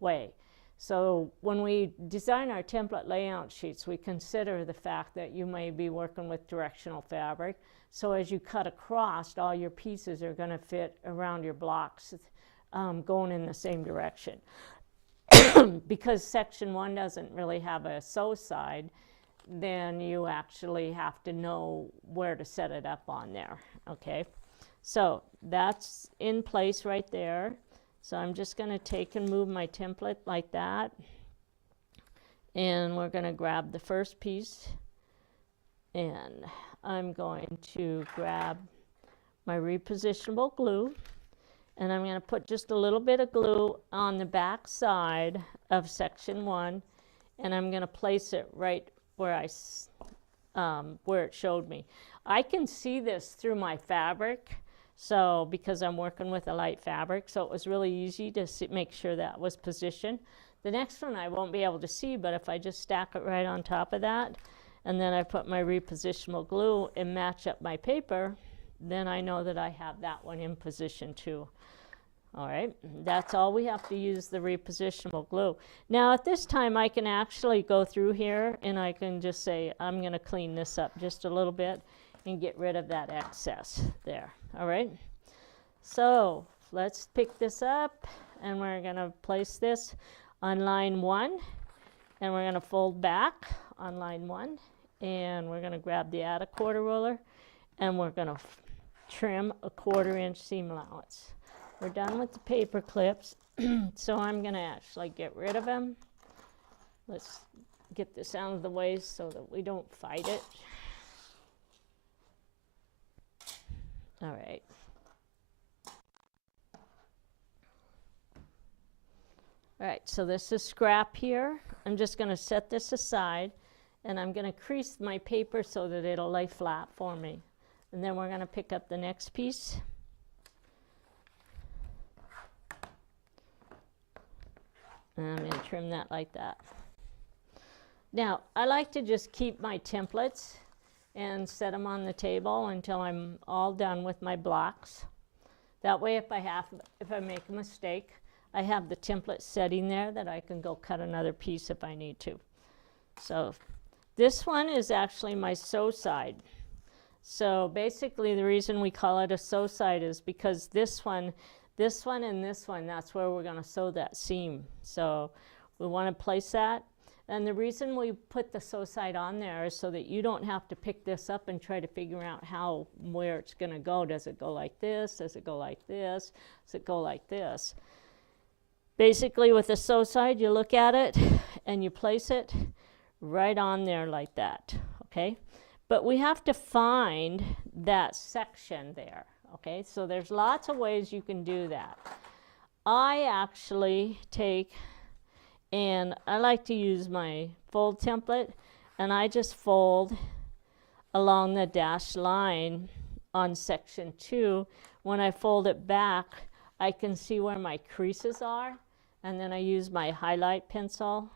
way. So when we design our template layout sheets, we consider the fact that you may be working with directional fabric. So as you cut across, all your pieces are going to fit around your blocks going in the same direction. Because section 1 doesn't really have a sew side, then you actually have to know where to set it up on there, okay? So that's in place right there. So I'm just going to take and move my template like that. And we're going to grab the first piece. And I'm going to grab my repositionable glue. And I'm going to put just a little bit of glue on the back side of section 1. And I'm going to place it right where where it showed me. I can see this through my fabric. So because I'm working with a light fabric, so it was really easy to make sure that was positioned. The next one I won't be able to see, but if I just stack it right on top of that, and then I put my repositionable glue and match up my paper, then I know that I have that one in position too. All right, that's all we have to use, the repositionable glue. Now at this time I can actually go through here and I can just say I'm going to clean this up just a little bit and get rid of that excess there. All right, so let's pick this up and we're going to place this on line 1, and we're going to fold back on line 1, and we're going to grab the add a quarter roller, and we're going to trim a 1/4 inch seam allowance. We're done with the paper clips, so I'm going to actually get rid of them. Let's get this out of the way so that we don't fight it. All right. All right, so this is scrap here. I'm just going to set this aside, and I'm going to crease my paper so that it'll lay flat for me. And then we're going to pick up the next piece. And I'm going to trim that like that. Now, I like to just keep my templates and set them on the table until I'm all done with my blocks. That way, if I make a mistake, I have the template setting there that I can go cut another piece if I need to. So this one is actually my sew side. So basically the reason we call it a sew side is because this one, and this one, that's where we're going to sew that seam. So we want to place that. And the reason we put the sew side on there is so that you don't have to pick this up and try to figure out where it's going to go. Does it go like this? Does it go like this? Does it go like this? Basically, with the sew side, you look at it and you place it right on there like that, okay? But we have to find that section there, okay? So there's lots of ways you can do that. I actually take, and I like to use my fold template, and I just fold along the dashed line on section 2. When I fold it back, I can see where my creases are. And then I use my highlight pencil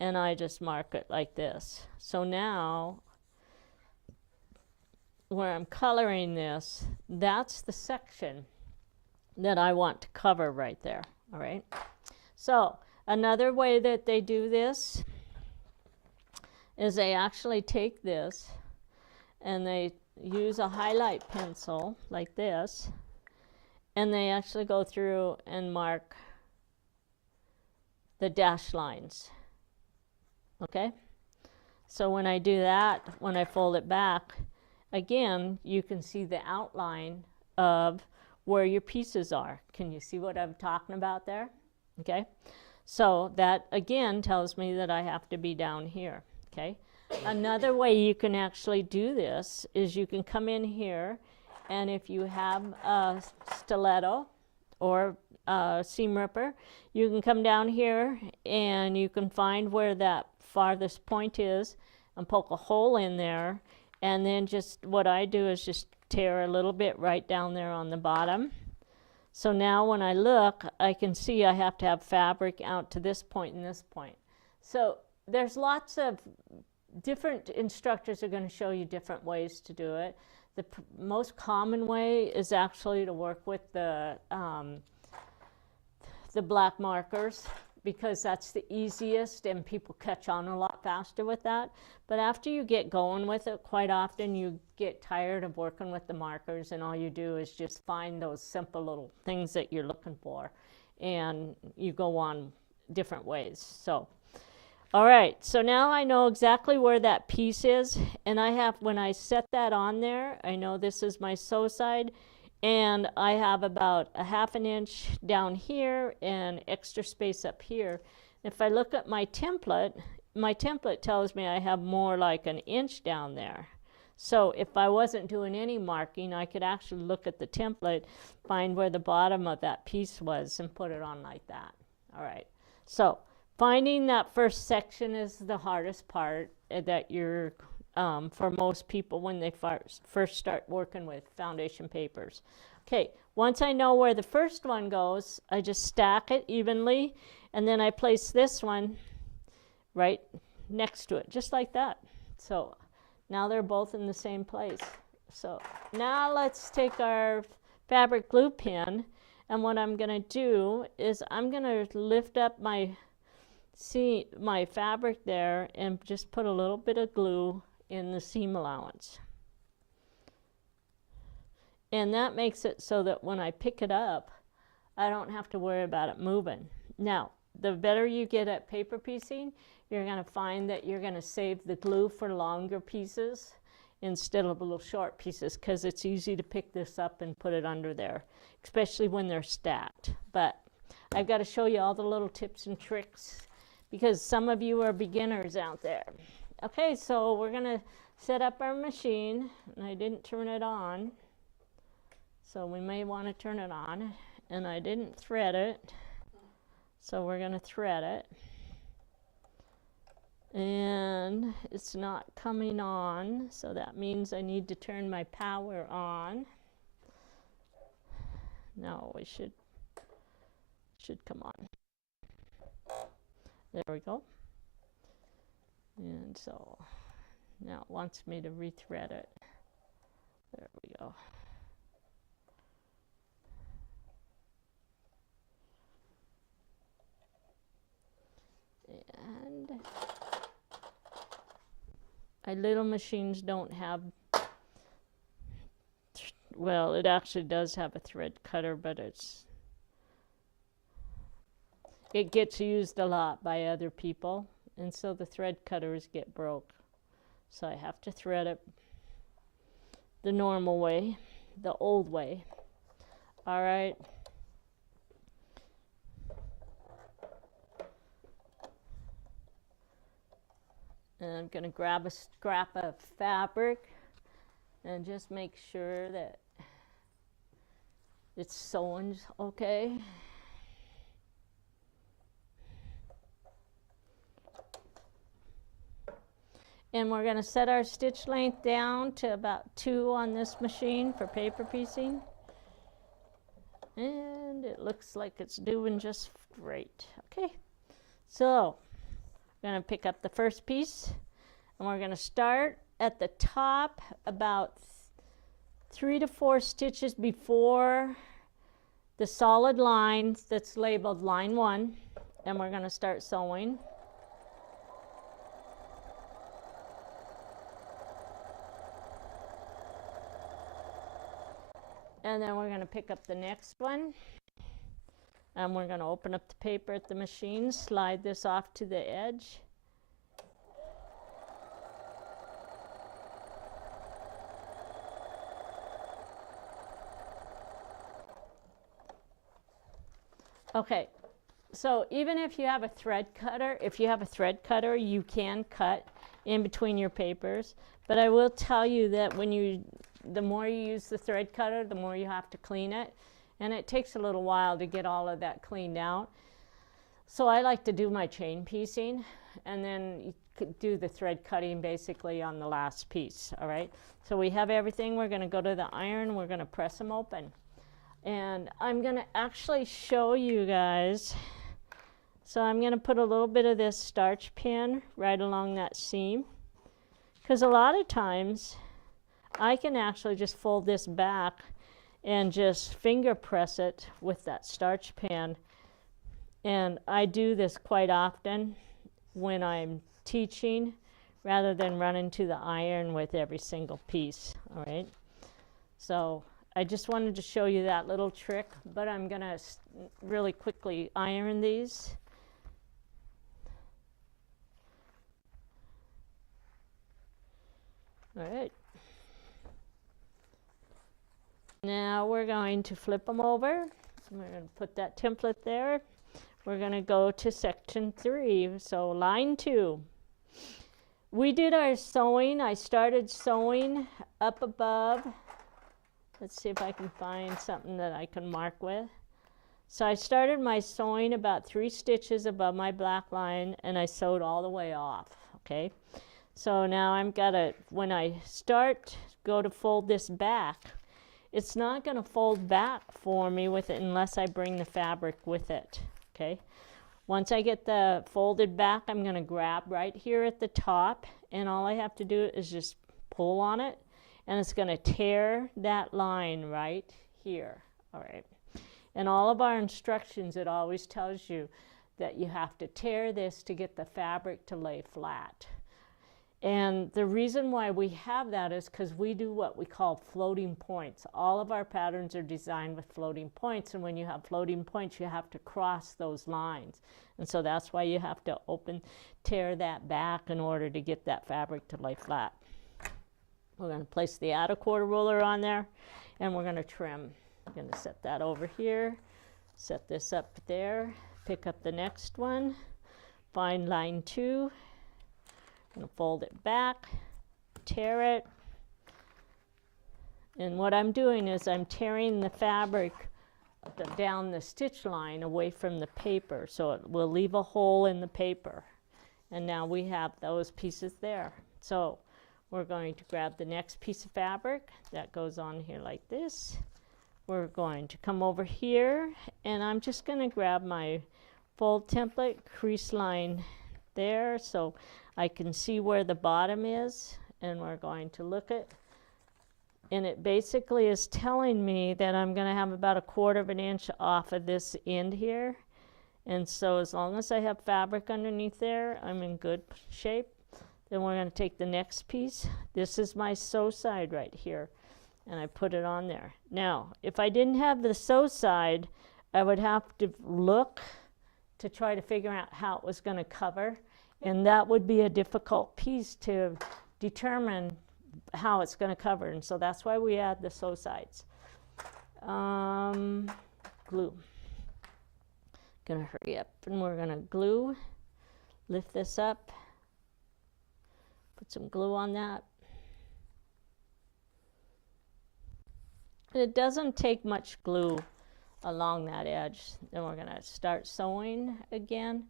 and I just mark it like this. So now where I'm coloring this, that's the section that I want to cover right there. All right. So another way that they do this is they actually take this and they use a highlight pencil like this, and they actually go through and mark the dash lines. Okay, so when I do that, when I fold it back, again, you can see the outline of where your pieces are. Can you see what I'm talking about there? Okay, so that again tells me that I have to be down here. Okay, another way you can actually do this is you can come in here, and if you have a stiletto or a seam ripper, you can come down here and you can find where that farthest point is and poke a hole in there, and then just what I do is just tear a little bit right down there on the bottom. So now when I look, I can see I have to have fabric out to this point and this point. So there's lots of different instructors are going to show you different ways to do it. The most common way is actually to work with the black markers, because that's the easiest and people catch on a lot faster with that. But after you get going with it, quite often you get tired of working with the markers, and all you do is just find those simple little things that you're looking for, and you go on different ways. So all right, so now I know exactly where that piece is, and I have, when I set that on there, I know this is my sew side, and I have about a 1/2 inch down here and extra space up here. If I look at my template tells me I have more like 1 inch down there. So if I wasn't doing any marking, I could actually look at the template, find where the bottom of that piece was, and put it on like that. All right, so finding that first section is the hardest part that you're, for most people when they first start working with foundation papers. Okay, once I know where the first one goes, I just stack it evenly, and then I place this one right next to it, just like that. So now they're both in the same place. So now let's take our fabric glue pen, and what I'm going to do is I'm going to lift up my fabric there and just put a little bit of glue in the seam allowance. And that makes it so that when I pick it up, I don't have to worry about it moving. Now, the better you get at paper piecing, you're going to find that you're going to save the glue for longer pieces. instead of little short pieces, because it's easy to pick this up and put it under there, especially when they're stacked. But I've got to show you all the little tips and tricks because some of you are beginners out there. Okay, so we're going to set up our machine, and I didn't turn it on, so we may want to turn it on, and I didn't thread it, so we're going to thread it. And it's not coming on, so that means I need to turn my power on. Now we should come on. There we go. And so now it wants me to rethread it. There we go. And my little machines don't have, well, it actually does have a thread cutter, but it gets used a lot by other people, and so the thread cutters get broke. So I have to thread it the normal way, the old way. All right. And I'm going to grab a scrap of fabric and just make sure that it's sewn okay. And we're going to set our stitch length down to about 2 on this machine for paper piecing. And it looks like it's doing just great. Okay, so we're going to pick up the first piece, and we're going to start at the top about 3 to 4 stitches before the solid line that's labeled line 1, and we're going to start sewing. And then we're going to pick up the next one, and we're going to open up the paper at the machine, slide this off to the edge. Okay, so even if you have a thread cutter, you can cut in between your papers. But I will tell you that the more you use the thread cutter, the more you have to clean it. And it takes a little while to get all of that cleaned out. So I like to do my chain piecing and then you could do the thread cutting basically on the last piece, all right? So we have everything. We're going to go to the iron. We're going to press them open. And I'm going to actually show you guys. So I'm going to put a little bit of this starch pin right along that seam. Because a lot of times I can actually just fold this back and just finger press it with that starch pan. And I do this quite often when I'm teaching rather than running to the iron with every single piece, all right? So I just wanted to show you that little trick, but I'm going to really quickly iron these. All right. Now we're going to flip them over. We're going to put that template there. We're going to go to section 3, so line 2. We did our sewing. I started sewing up above. Let's see if I can find something that I can mark with. So I started my sewing about 3 stitches above my black line, and I sewed all the way off, okay? So now I've got to, when I go to fold this back, it's not going to fold back for me with it unless I bring the fabric with it, okay? Once I get the folded back, I'm going to grab right here at the top, and all I have to do is just pull on it, and it's going to tear that line right here, all right? And all of our instructions, it always tells you that you have to tear this to get the fabric to lay flat. And the reason why we have that is because we do what we call floating points. All of our patterns are designed with floating points, and when you have floating points, you have to cross those lines. And so that's why you have to tear that back in order to get that fabric to lay flat. We're going to place the outer quarter ruler on there, and we're going to trim. I'm going to set that over here, set this up there, pick up the next one, find line 2, I'm going to fold it back, tear it, and what I'm doing is I'm tearing the fabric down the stitch line away from the paper, so it will leave a hole in the paper. And now we have those pieces there. So we're going to grab the next piece of fabric that goes on here like this. We're going to come over here, and I'm just going to grab my fold template, crease line there so I can see where the bottom is, and we're going to look at, and it basically is telling me that I'm going to have about 1/4 of an inch off of this end here. And so as long as I have fabric underneath there, I'm in good shape. Then we're going to take the next piece. This is my sew side right here, and I put it on there. Now, if I didn't have the sew side, I would have to look to try to figure out how it was going to cover, and that would be a difficult piece to determine how it's going to cover, and so that's why we add the sew sides. Glue. Gonna hurry up, and we're gonna glue, lift this up, put some glue on that. And it doesn't take much glue along that edge. Then we're gonna start sewing again,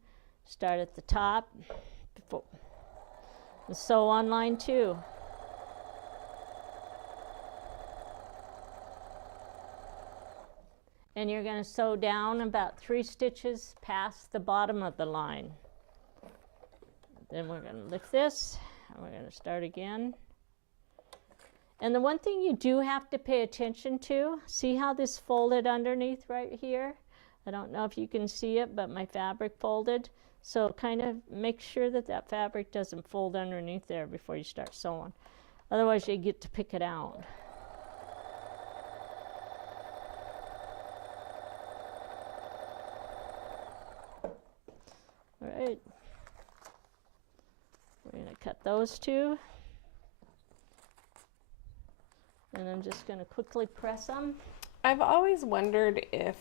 start at the top, and sew on line 2. And you're going to sew down about 3 stitches past the bottom of the line. Then we're going to lift this, and we're going to start again. And the one thing you do have to pay attention to, see how this folded underneath right here? I don't know if you can see it, but my fabric folded. So kind of make sure that that fabric doesn't fold underneath there before you start sewing. Otherwise you get to pick it out. All right, we're going to cut those 2, and I'm just going to quickly press them. I've always wondered if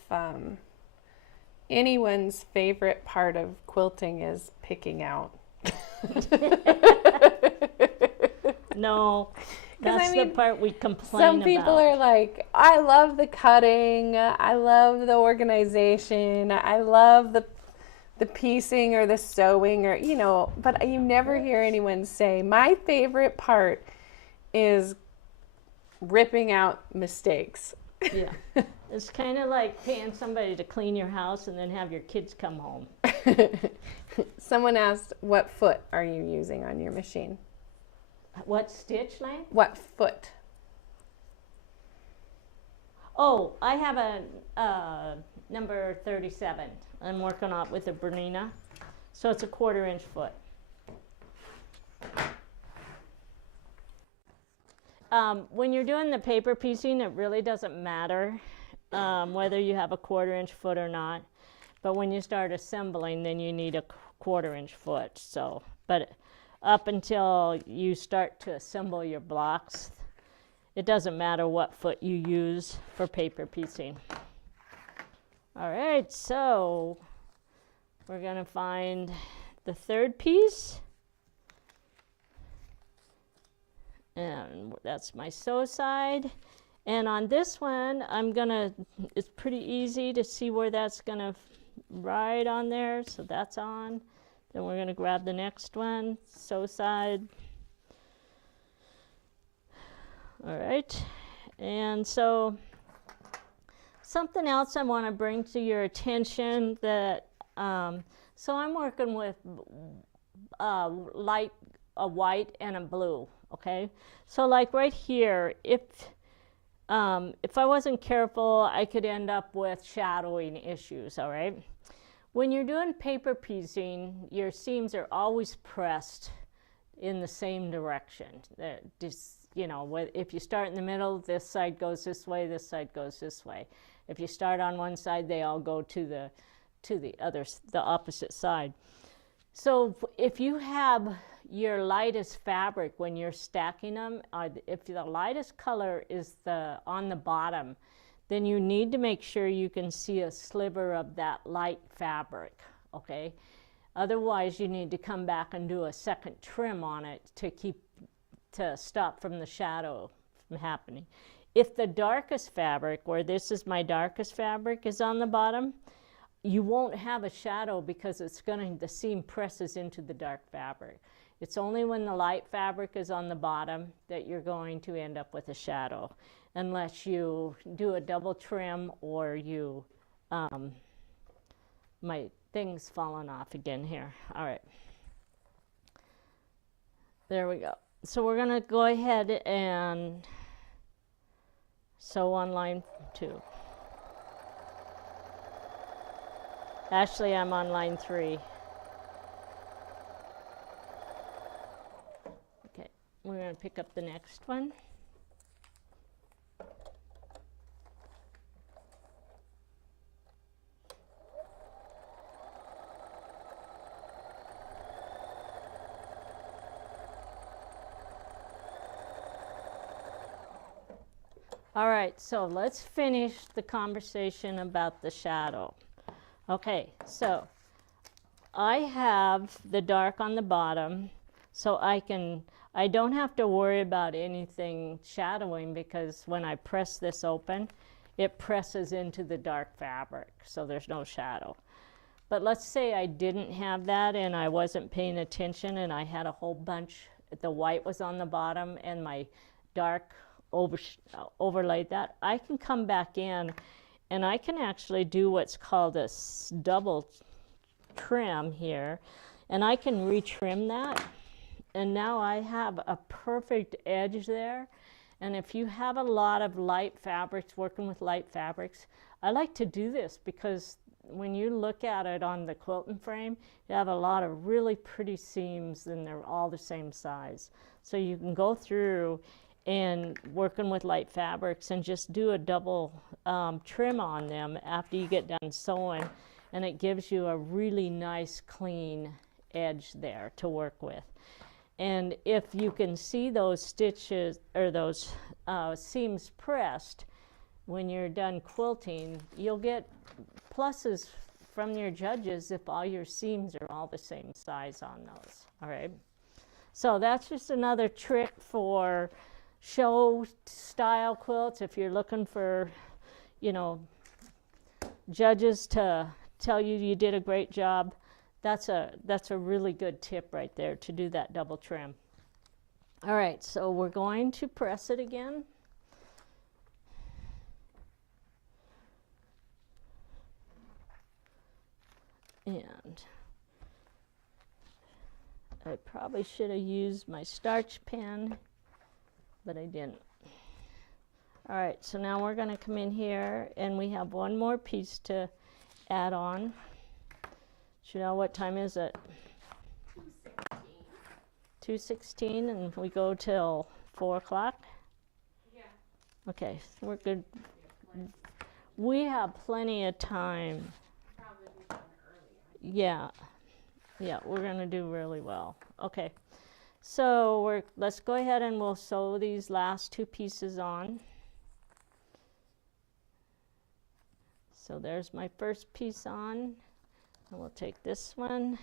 anyone's favorite part of quilting is picking out. No, that's the part we complain about. Some people are like, I love the cutting, I love the organization, I love the piecing or the sewing, or you know, but you never hear anyone say my favorite part is ripping out mistakes. Yeah, it's kind of like paying somebody to clean your house and then have your kids come home. Someone asked, what foot are you using on your machine? What stitch length? What foot? Oh, I have a number 37. I'm working on it with a Bernina, so it's a 1/4 inch foot. When you're doing the paper piecing, it really doesn't matter whether you have a 1/4 inch foot or not. But when you start assembling, then you need a 1/4 inch foot. So, but up until you start to assemble your blocks, it doesn't matter what foot you use for paper piecing. All right, so we're going to find the 3rd piece. And that's my sew side. And on this one, it's pretty easy to see where that's going to ride on there. So that's on. Then we're going to grab the next one, sew side. All right, and so something else I want to bring to your attention that, so I'm working with a white and a blue, okay? So like right here, if I wasn't careful, I could end up with shadowing issues, all right? When you're doing paper piecing, your seams are always pressed in the same direction. You know, if you start in the middle, this side goes this way, this side goes this way. If you start on one side, they all go to the opposite side. So if you have your lightest fabric when you're stacking them, if the lightest color is on the bottom, then you need to make sure you can see a sliver of that light fabric, okay? Otherwise, you need to come back and do a second trim on it to stop from the shadow from happening. If the darkest fabric, where this is my darkest fabric, is on the bottom, you won't have a shadow because the seam presses into the dark fabric. It's only when the light fabric is on the bottom that you're going to end up with a shadow, unless you do a double trim or you, my thing's fallen off again here. All right. There we go. So we're gonna go ahead and sew on line 2. Actually, I'm on line 3. Okay, we're going to pick up the next one. All right, so let's finish the conversation about the shadow. Okay, so I have the dark on the bottom, so I don't have to worry about anything shadowing, because when I press this open, it presses into the dark fabric, so there's no shadow. But let's say I didn't have that and I wasn't paying attention and I had a whole bunch, the white was on the bottom and my dark overlaid that, I can come back in and I can actually do what's called a double trim here, and I can retrim that, and now I have a perfect edge there. And if you have a lot of light fabrics, working with light fabrics, I like to do this because when you look at it on the quilting frame, you have a lot of really pretty seams and they're all the same size. So you can go through and working with light fabrics and just do a double trim on them after you get done sewing, and it gives you a really nice clean edge there to work with. And if you can see those stitches or those seams pressed when you're done quilting, you'll get pluses from your judges if all your seams are all the same size on those. All right, so that's just another trick for show style quilts. If you're looking for, you know, judges to tell you you did a great job, that's a really good tip right there, to do that double trim. All right, so we're going to press it again. And I probably should have used my starch pen, but I didn't. All right, so now we're going to come in here and we have one more piece to add on. Do you know what time is it? 2:16, and we go till 4 o'clock? Yeah. Okay, so we're good. We have plenty of time. Probably be done early. Yeah, we're going to do really well. Okay, so let's go ahead and we'll sew these last 2 pieces on. So there's my first piece on, and we'll take this one.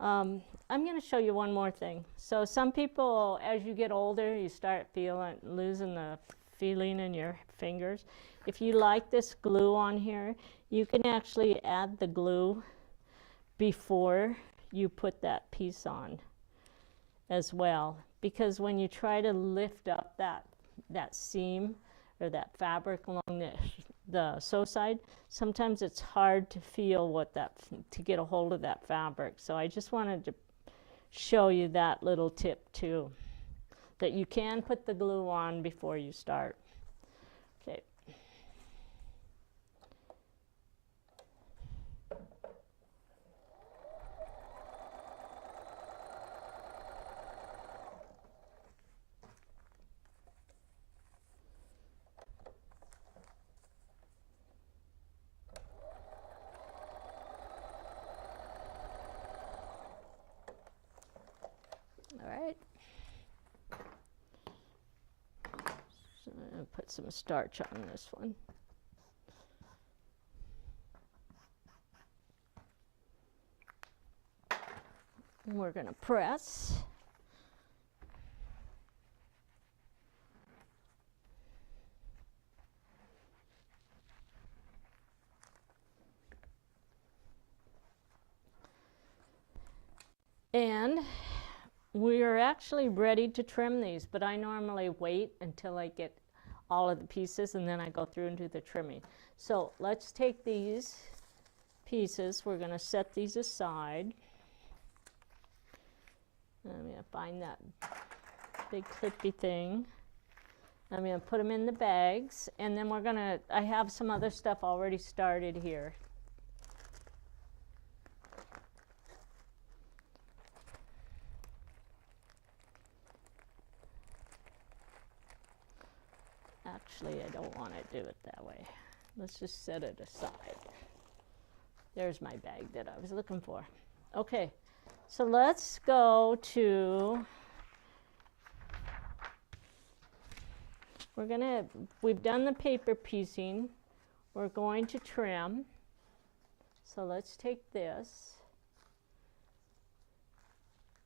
I'm going to show you one more thing. So some people, as you get older, you start losing the feeling in your fingers. If you like this glue on here, you can actually add the glue before you put that piece on as well, because when you try to lift up that seam or that fabric along the sew side, sometimes it's hard to feel to get a hold of that fabric. So I just wanted to show you that little tip too, that you can put the glue on before you start. Okay. get some starch on this one. And we're going to press. And we are actually ready to trim these, but I normally wait until I get all of the pieces and then I go through and do the trimming. So let's take these pieces, we're going to set these aside. I'm going to find that big clippy thing. I'm going to put them in the bags, and then we're going to, I have some other stuff already started here. Actually, I don't want to do it that way. Let's just set it aside. There's my bag that I was looking for. Okay, so let's go to, we've done the paper piecing. We're going to trim. So let's take this.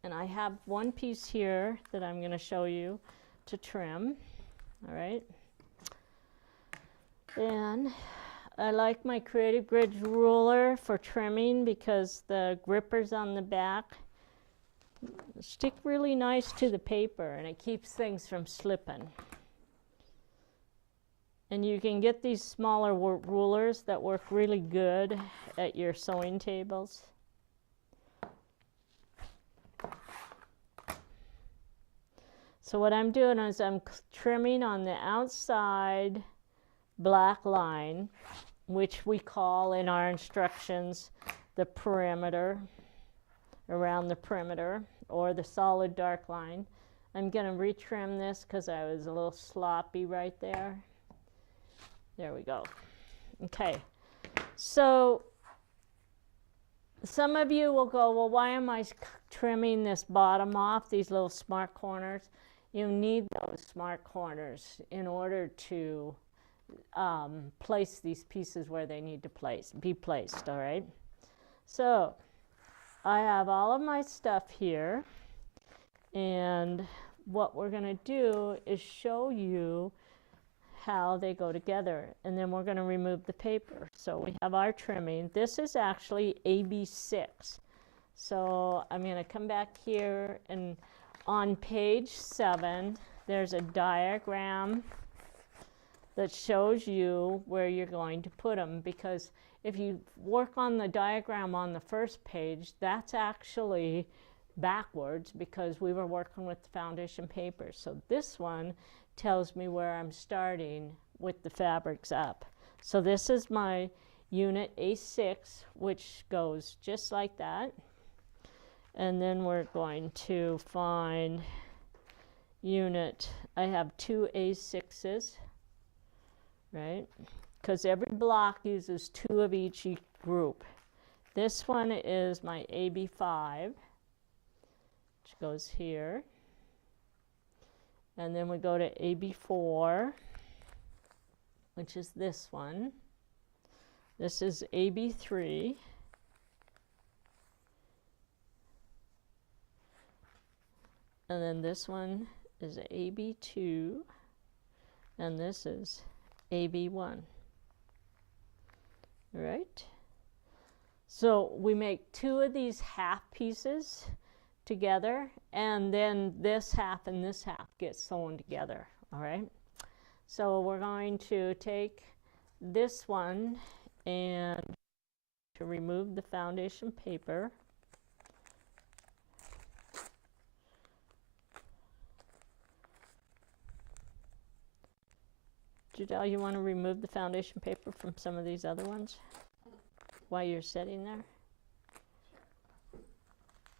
And I have one piece here that I'm going to show you to trim. All right. And I like my Creative Grid ruler for trimming because the grippers on the back stick really nice to the paper and it keeps things from slipping. And you can get these smaller rulers that work really good at your sewing tables. So what I'm doing is I'm trimming on the outside black line, which we call in our instructions the perimeter, around the perimeter, or the solid dark line. I'm going to retrim this because I was a little sloppy right there. There we go. Okay, so some of you will go, well, why am I trimming this bottom off, these little smart corners? You need those smart corners in order to place these pieces where they need to be placed, all right? So I have all of my stuff here, and what we're going to do is show you how they go together, and then we're going to remove the paper. So we have our trimming. This is actually AB6. So I'm going to come back here, and on page 7 there's a diagram that shows you where you're going to put them, because if you work on the diagram on the first page, that's actually backwards because we were working with the foundation paper. So this one tells me where I'm starting with the fabrics up. So this is my unit A6, which goes just like that. And then we're going to find unit, I have 2 A6s, right? Because every block uses 2 of each group. This one is my AB5, which goes here. And then we go to AB4, which is this one. This is AB3. And then this one is AB2. And this is AB1. All right? So we make 2 of these half pieces together, and then this half and this half get sewn together, all right? So we're going to take this one and to remove the foundation paper. Judelle, you want to remove the foundation paper from some of these other ones while you're sitting there?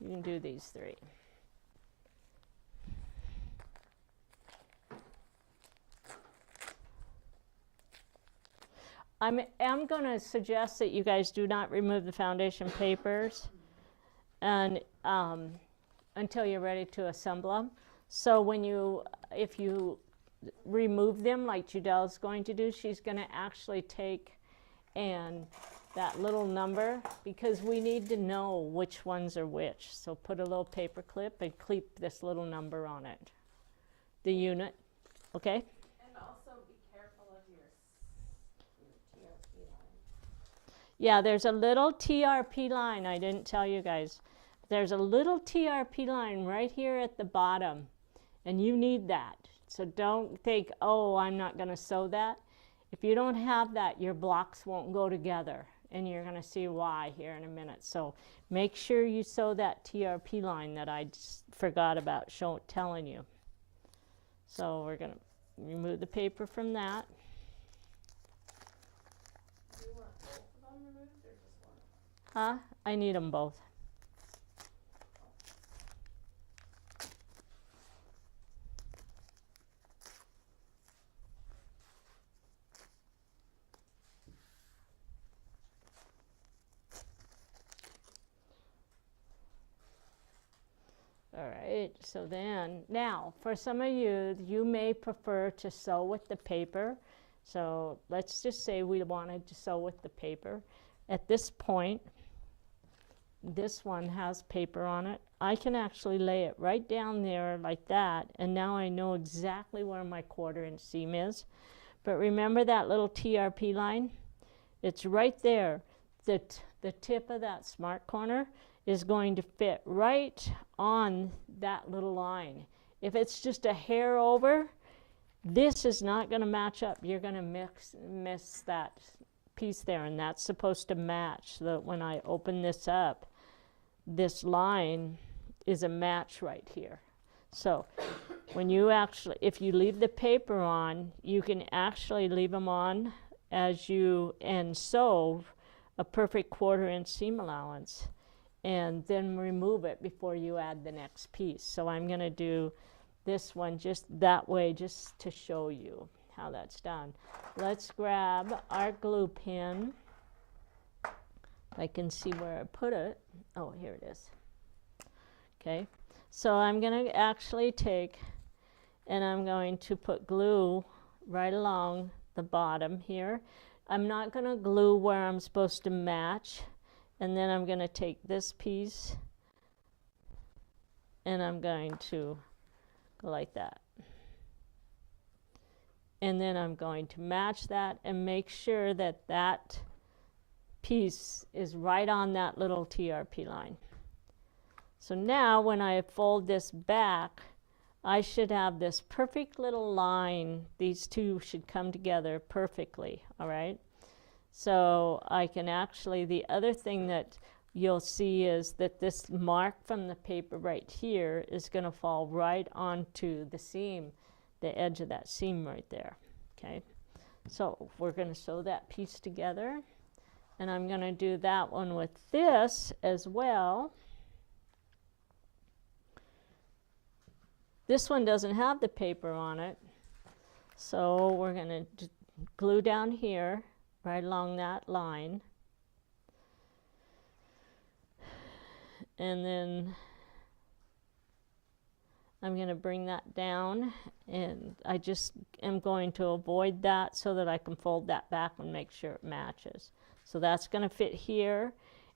You can do these 3. I am going to suggest that you guys do not remove the foundation papers and until you're ready to assemble them. So when you, if you remove them like Judel's going to do. She's going to actually take and that little number, because we need to know which ones are which. So put a little paper clip and clip this little number on it, the unit, okay? And also be careful of your TRP line. Yeah, there's a little TRP line. I didn't tell you guys. There's a little TRP line right here at the bottom, and you need that. So don't think, oh, I'm not going to sew that. If you don't have that, your blocks won't go together, and you're going to see why here in a minute. So make sure you sew that TRP line that I just forgot about telling you. So we're going to remove the paper from that. Do you want both of them removed or just one? Huh? I need them both. All right, so then, now, for some of you, you may prefer to sew with the paper. So let's just say we wanted to sew with the paper. At this point, this one has paper on it. I can actually lay it right down there like that, and now I know exactly where my 1/4" seam is. But remember that little TRP line? It's right there. The tip of that smart corner is going to fit right on that little line. If it's just a hair over, this is not going to match up. You're going to miss that piece there, and that's supposed to match. So that when I open this up, this line is a match right here. So when you actually, if you leave the paper on, you can actually leave them on as you and sew a perfect 1/4" seam allowance, and then remove it before you add the next piece. So I'm going to do this one just that way, just to show you how that's done. Let's grab our glue pin. I can see where I put it. Oh, here it is. Okay, so I'm going to actually take and I'm going to put glue right along the bottom here. I'm not going to glue where I'm supposed to match, and then I'm going to take this piece and I'm going to go like that. And then I'm going to match that and make sure that that piece is right on that little TRP line. So now when I fold this back, I should have this perfect little line. These two should come together perfectly, all right? So I can actually, the other thing that you'll see is that this mark from the paper right here is going to fall right onto the seam, the edge of that seam right there, okay? So we're going to sew that piece together, and I'm going to do that one with this as well. This one doesn't have the paper on it, so we're going to glue down here, right along that line. And then I'm going to bring that down, and I just am going to avoid that so that I can fold that back and make sure it matches. So that's going to fit here,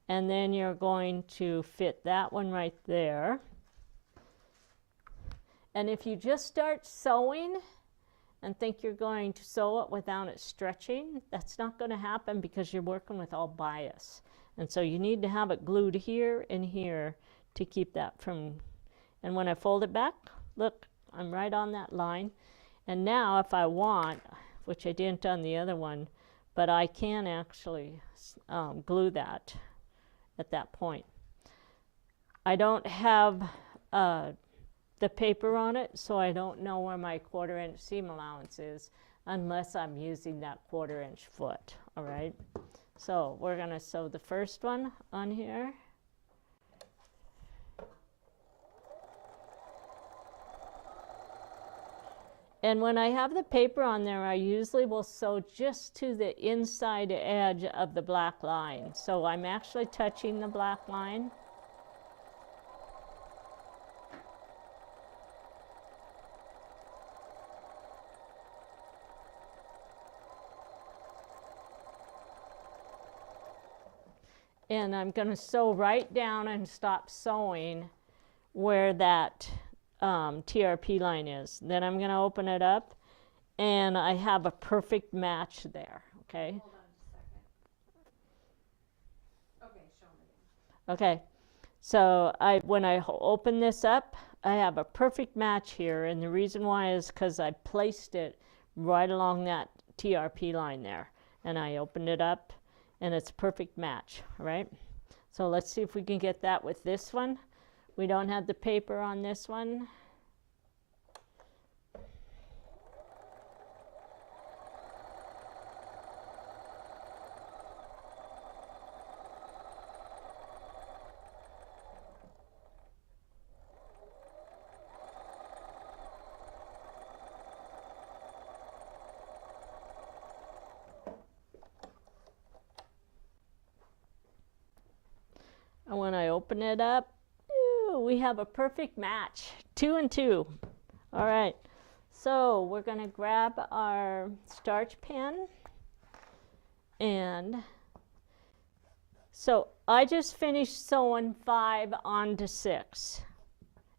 and then you're going to fit that one right there. And if you just start sewing and think you're going to sew it without it stretching, that's not going to happen because you're working with all bias. And so you need to have it glued here and here to keep that from, and when I fold it back, look, I'm right on that line. And now if I want, which I didn't on the other one, but I can actually glue that at that point. I don't have the paper on it, so I don't know where my 1/4" seam allowance is unless I'm using that 1/4" foot, all right? So we're going to sew the first one on here. And when I have the paper on there, I usually will sew just to the inside edge of the black line. So I'm actually touching the black line. And I'm going to sew right down and stop sewing where that TRP line is. Then I'm going to open it up, and I have a perfect match there, okay? Hold on just a second. Okay, show me. Okay, so when I open this up, I have a perfect match here, and the reason why is because I placed it right along that TRP line there, and I opened it up, and it's a perfect match, right? So let's see if we can get that with this one. We don't have the paper on this one. And when I open it up, ooh, we have a perfect match, 2 and 2. All right, so we're going to grab our starch pen, and so I just finished sewing 5 onto 6,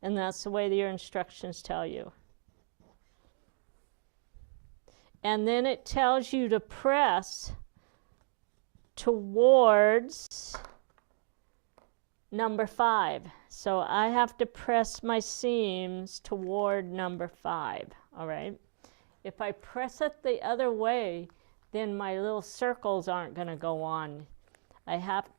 and that's the way your instructions tell you. And then it tells you to press towards number 5. So I have to press my seams toward number 5, all right? If I press it the other way, then my little circles aren't going to go on.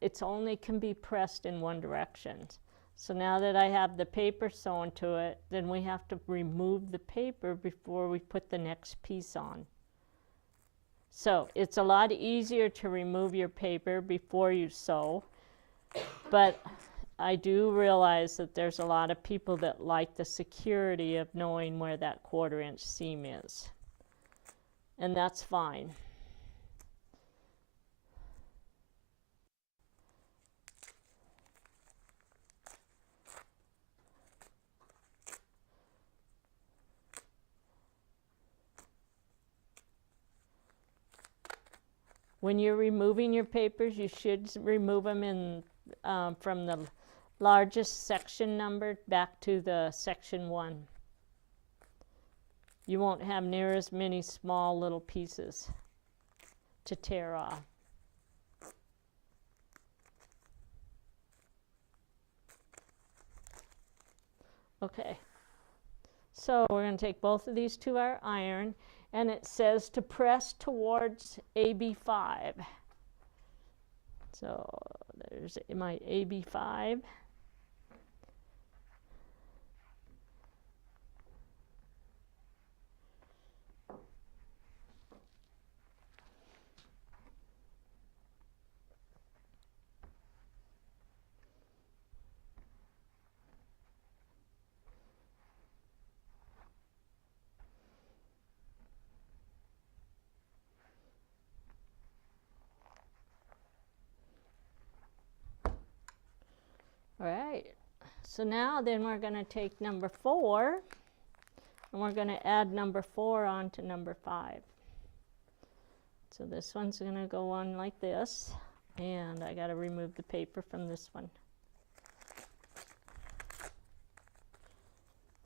It's only can be pressed in one direction. So now that I have the paper sewn to it, then we have to remove the paper before we put the next piece on. So it's a lot easier to remove your paper before you sew, but I do realize that there's a lot of people that like the security of knowing where that 1/4 inch seam is. And that's fine. When you're removing your papers, you should remove them in from the largest section number back to the section 1. You won't have near as many small little pieces to tear off. Okay, so we're going to take both of these to our iron, and it says to press towards AB5. So there's my AB5. All right, so now then we're going to take number 4, and we're going to add number 4 onto number 5. So this one's going to go on like this, and I got to remove the paper from this one.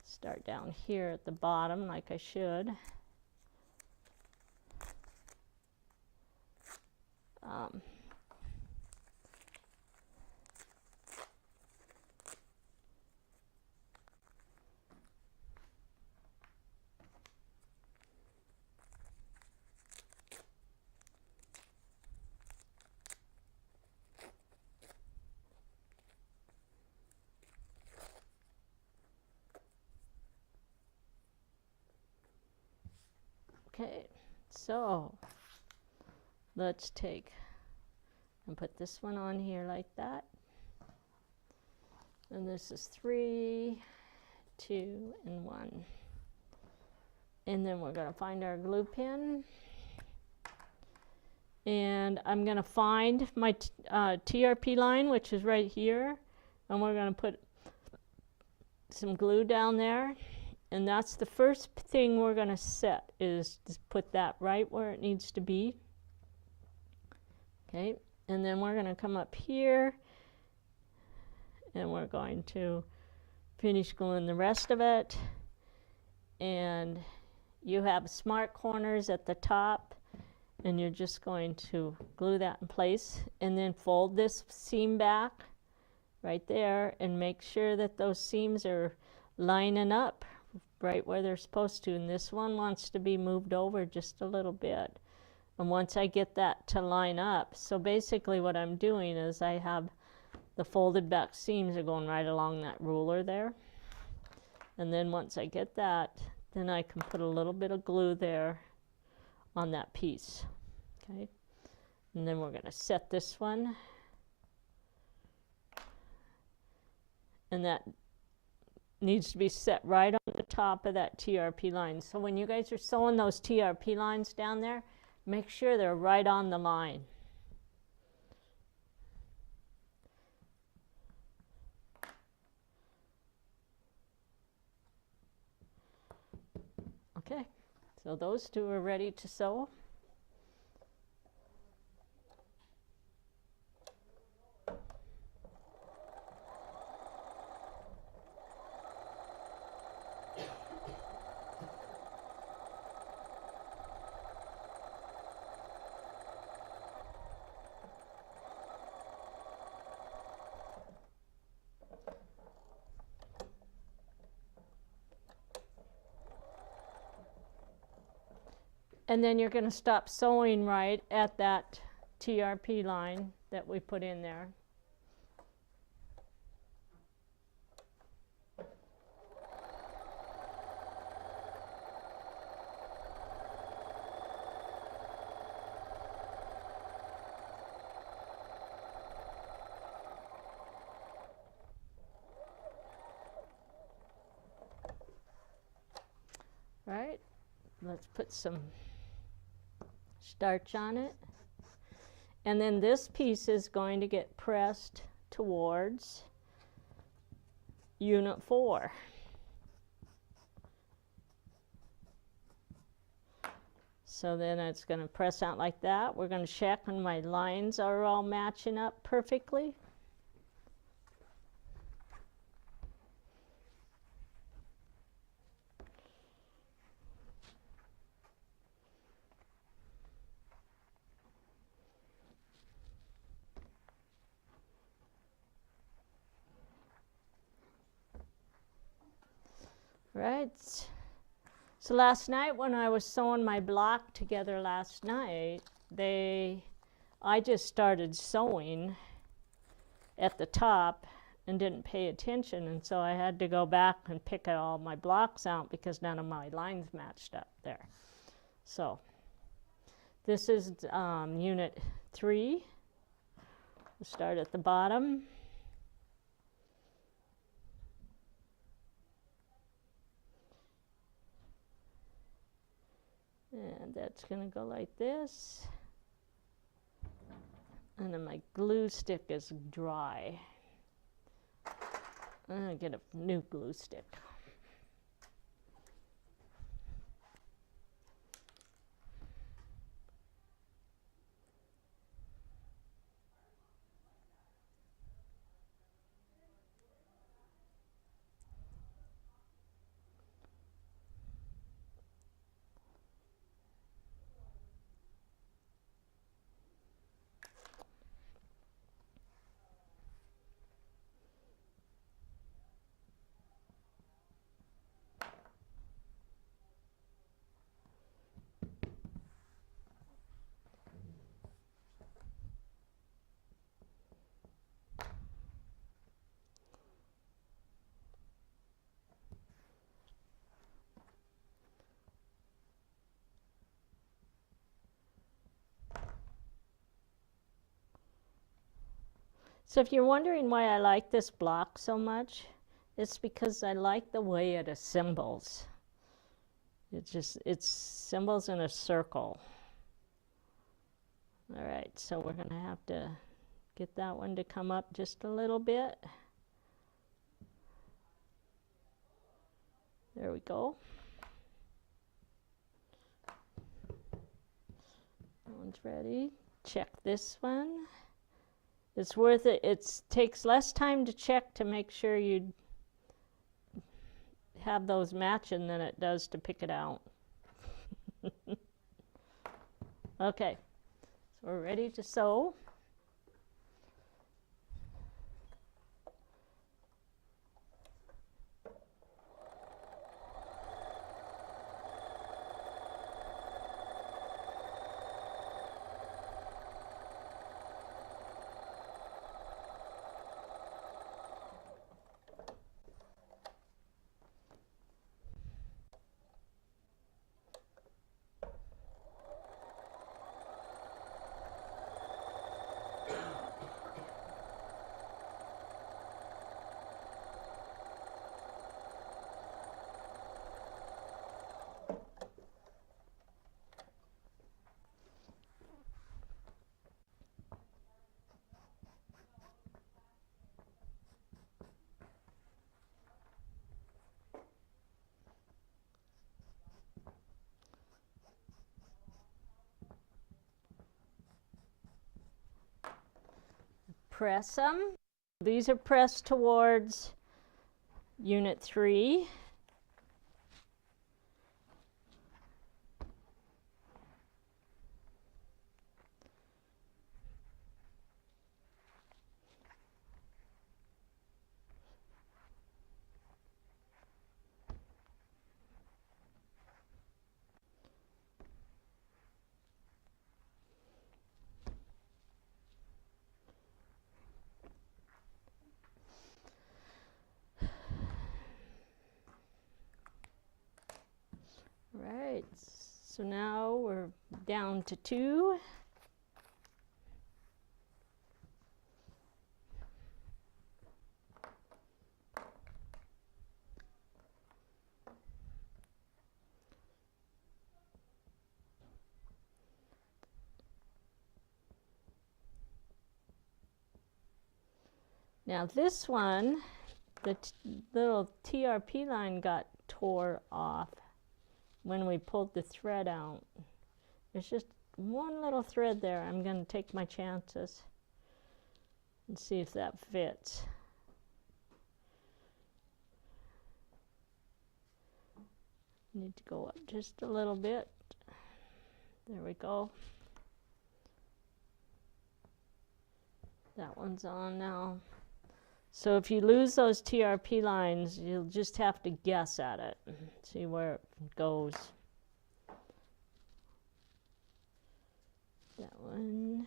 Start down here at the bottom like I should. Okay, so let's take and put this one on here like that. And this is 3, 2, and 1. And then we're going to find our glue pin. And I'm going to find my TRP line, which is right here. And we're going to put some glue down there. And that's the first thing we're going to set, is to put that right where it needs to be. Okay, And then we're going to come up here and we're going to finish gluing the rest of it. And you have smart corners at the top, and you're just going to glue that in place and then fold this seam back right there and make sure that those seams are lining up right where they're supposed to. And this one wants to be moved over just a little bit. And once I get that to line up, so basically what I'm doing is I have the folded back seams are going right along that ruler there. And then once I get that, then I can put a little bit of glue there on that piece. Okay, and then we're going to set this one, and that needs to be set right on the top of that TRP line. So when you guys are sewing those TRP lines down there, make sure they're right on the line. Okay, so those two are ready to sew. And then you're going to stop sewing right at that TRP line that we put in there. Right, let's put some starch on it. And then this piece is going to get pressed towards Unit 4. So then it's going to press out like that. We're going to check when my lines are all matching up perfectly. Right. So last night when I was sewing my block together last night, I just started sewing at the top and didn't pay attention, and so I had to go back and pick all my blocks out because none of my lines matched up there. So this is Unit 3. We'll start at the bottom. And that's going to go like this. And then my glue stick is dry. I'm going to get a new glue stick. So if you're wondering why I like this block so much, it's because I like the way it assembles. It's symbols in a circle. All right, so we're going to have to get that one to come up just a little bit. There we go. That one's ready. Check this one. It's worth it. It takes less time to check to make sure you have those matching than it does to pick it out. Okay, so we're ready to sew. Press them. These are pressed towards Unit 3. Right, so now we're down to 2. Now this one, the little TRP line got tore off when we pulled the thread out. There's just one little thread there. I'm going to take my chances and see if that fits. Need to go up just a little bit. There we go. That one's on now. So if you lose those TRP lines, you'll just have to guess at it, see where it goes. That one.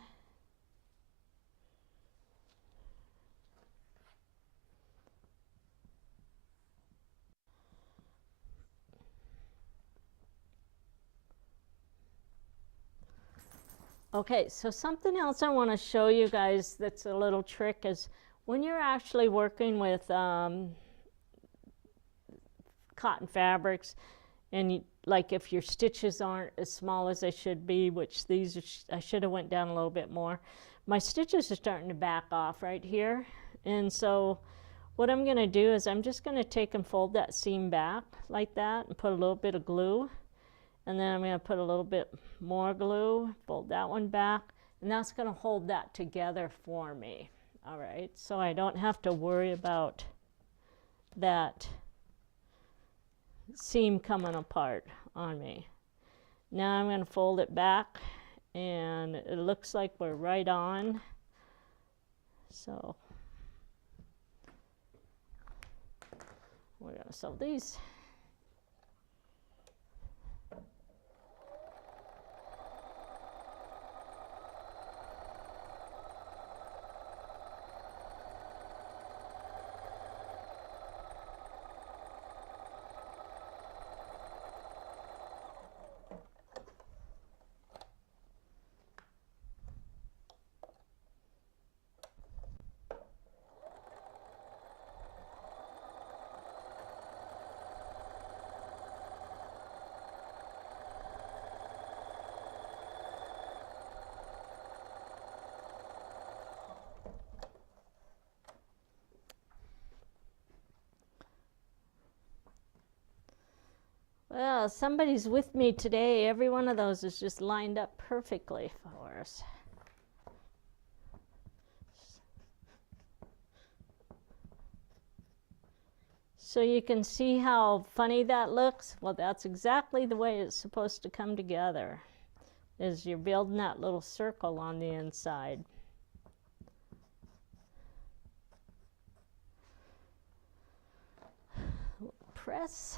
Okay, so something else I want to show you guys that's a little trick is when you're actually working with cotton fabrics, and like if your stitches aren't as small as they should be, which these are, I should have went down a little bit more, my stitches are starting to back off right here. And so what I'm going to do is I'm just going to take and fold that seam back like that and put a little bit of glue, and then I'm going to put a little bit more glue, fold that one back, and that's going to hold that together for me. All right, so I don't have to worry about that seam coming apart on me. Now I'm going to fold it back, and it looks like we're right on. So we're going to sew these. Well, somebody's with me today. Every one of those is just lined up perfectly for us. So you can see how funny that looks. Well, that's exactly the way it's supposed to come together, is you're building that little circle on the inside. Press.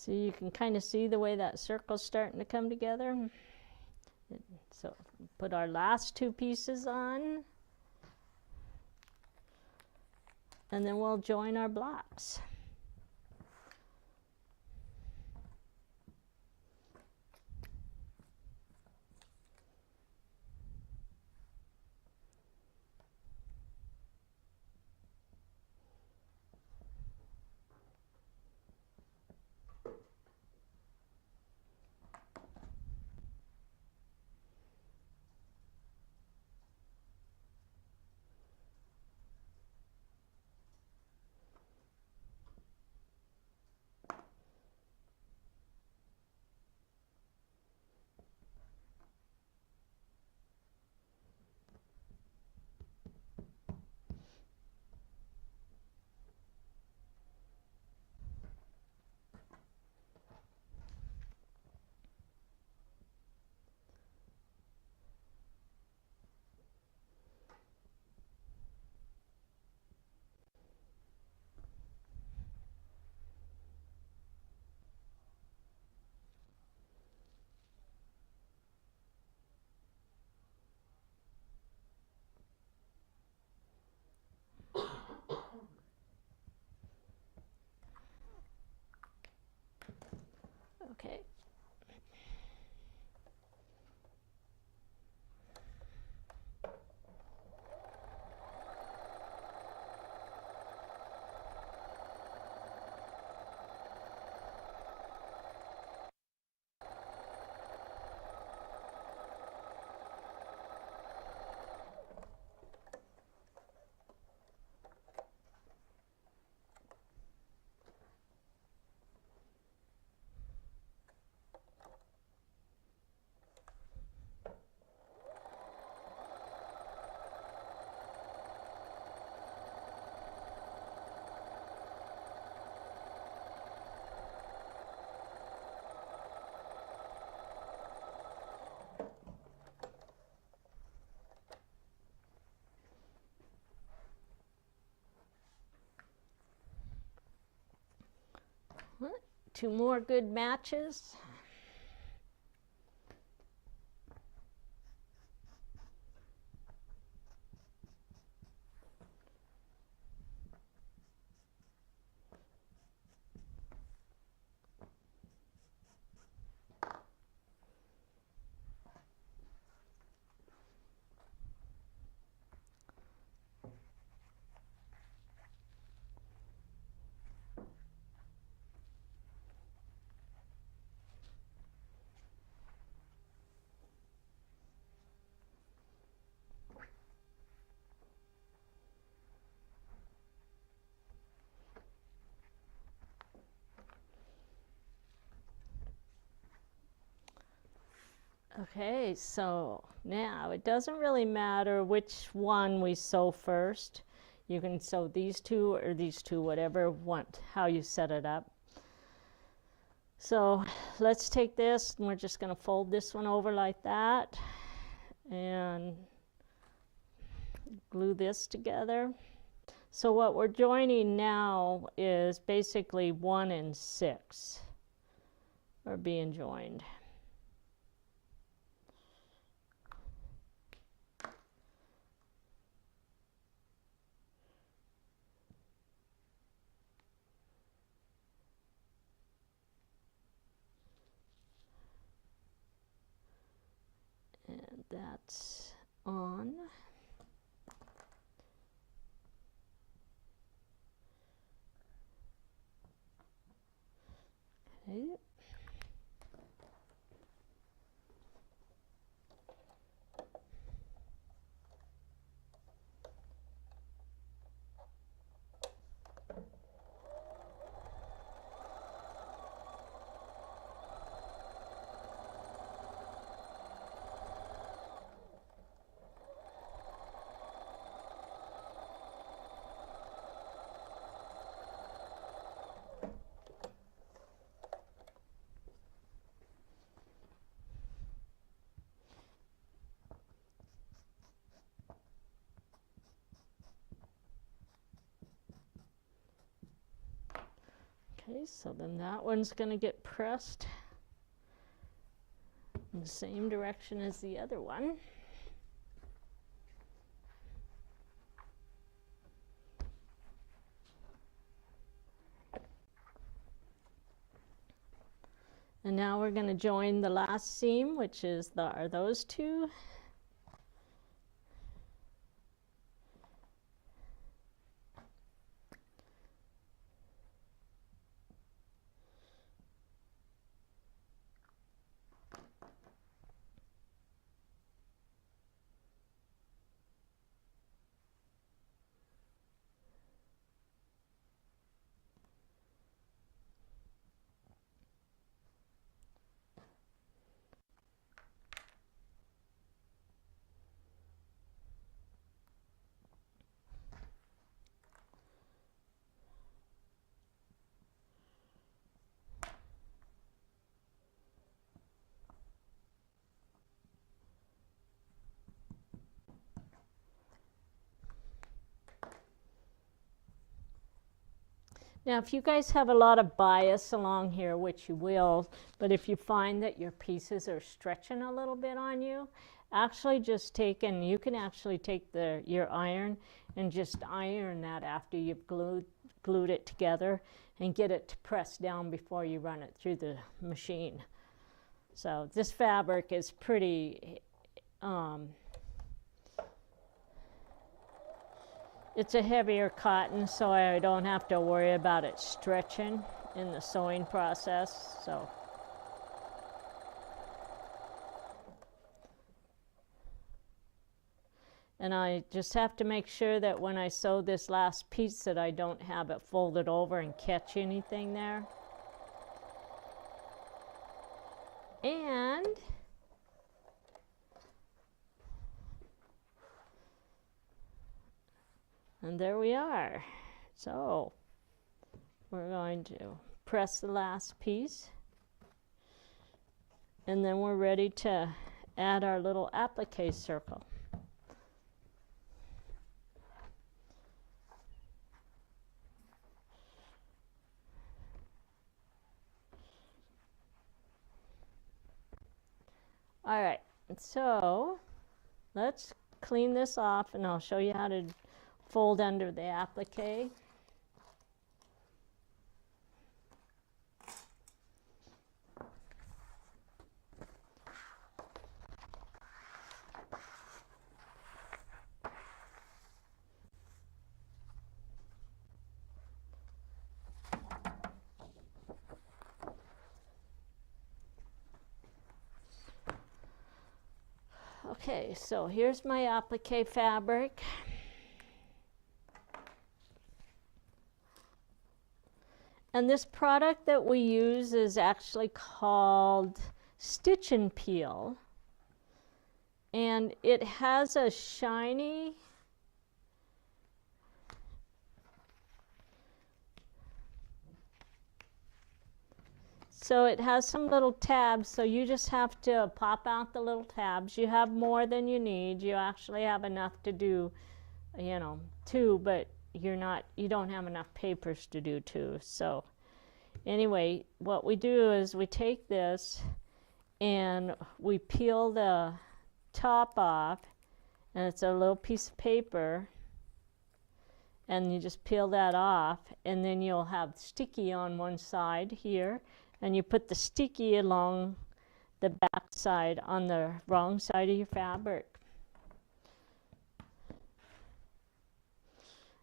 So you can kind of see the way that circle's starting to come together. So put our last two pieces on, and then we'll join our blocks. Okay. Two more good matches. Okay, so now it doesn't really matter which one we sew first. You can sew these two or these two, whatever how you set it up. So let's take this and we're just going to fold this one over like that and glue this together. So what we're joining now is basically 1 and 6 are being joined. And that's on. so then that one's going to get pressed in the same direction as the other one. And now we're going to join the last seam, which is those two. Now, if you guys have a lot of bias along here, which you will, but if you find that your pieces are stretching a little bit on you, actually just take, and you can actually take your iron and just iron that after you've glued it together and get it to press down before you run it through the machine. So this fabric is pretty, it's a heavier cotton, so I don't have to worry about it stretching in the sewing process. So and I just have to make sure that when I sew this last piece that I don't have it folded over and catch anything there. And there we are. So we're going to press the last piece, and then we're ready to add our little applique circle. All right, so let's clean this off, and I'll show you how to fold under the applique. Okay, so here's my applique fabric. And this product that we use is actually called Stitch and Peel. And it has a shiny, so it has some little tabs, so you just have to pop out the little tabs. You have more than you need. You actually have enough to do, you know, 2, but you don't have enough papers to do 2. So anyway, what we do is we take this and we peel the top off, and it's a little piece of paper, and you just peel that off, and then you'll have sticky on one side here, and you put the sticky along the back side on the wrong side of your fabric.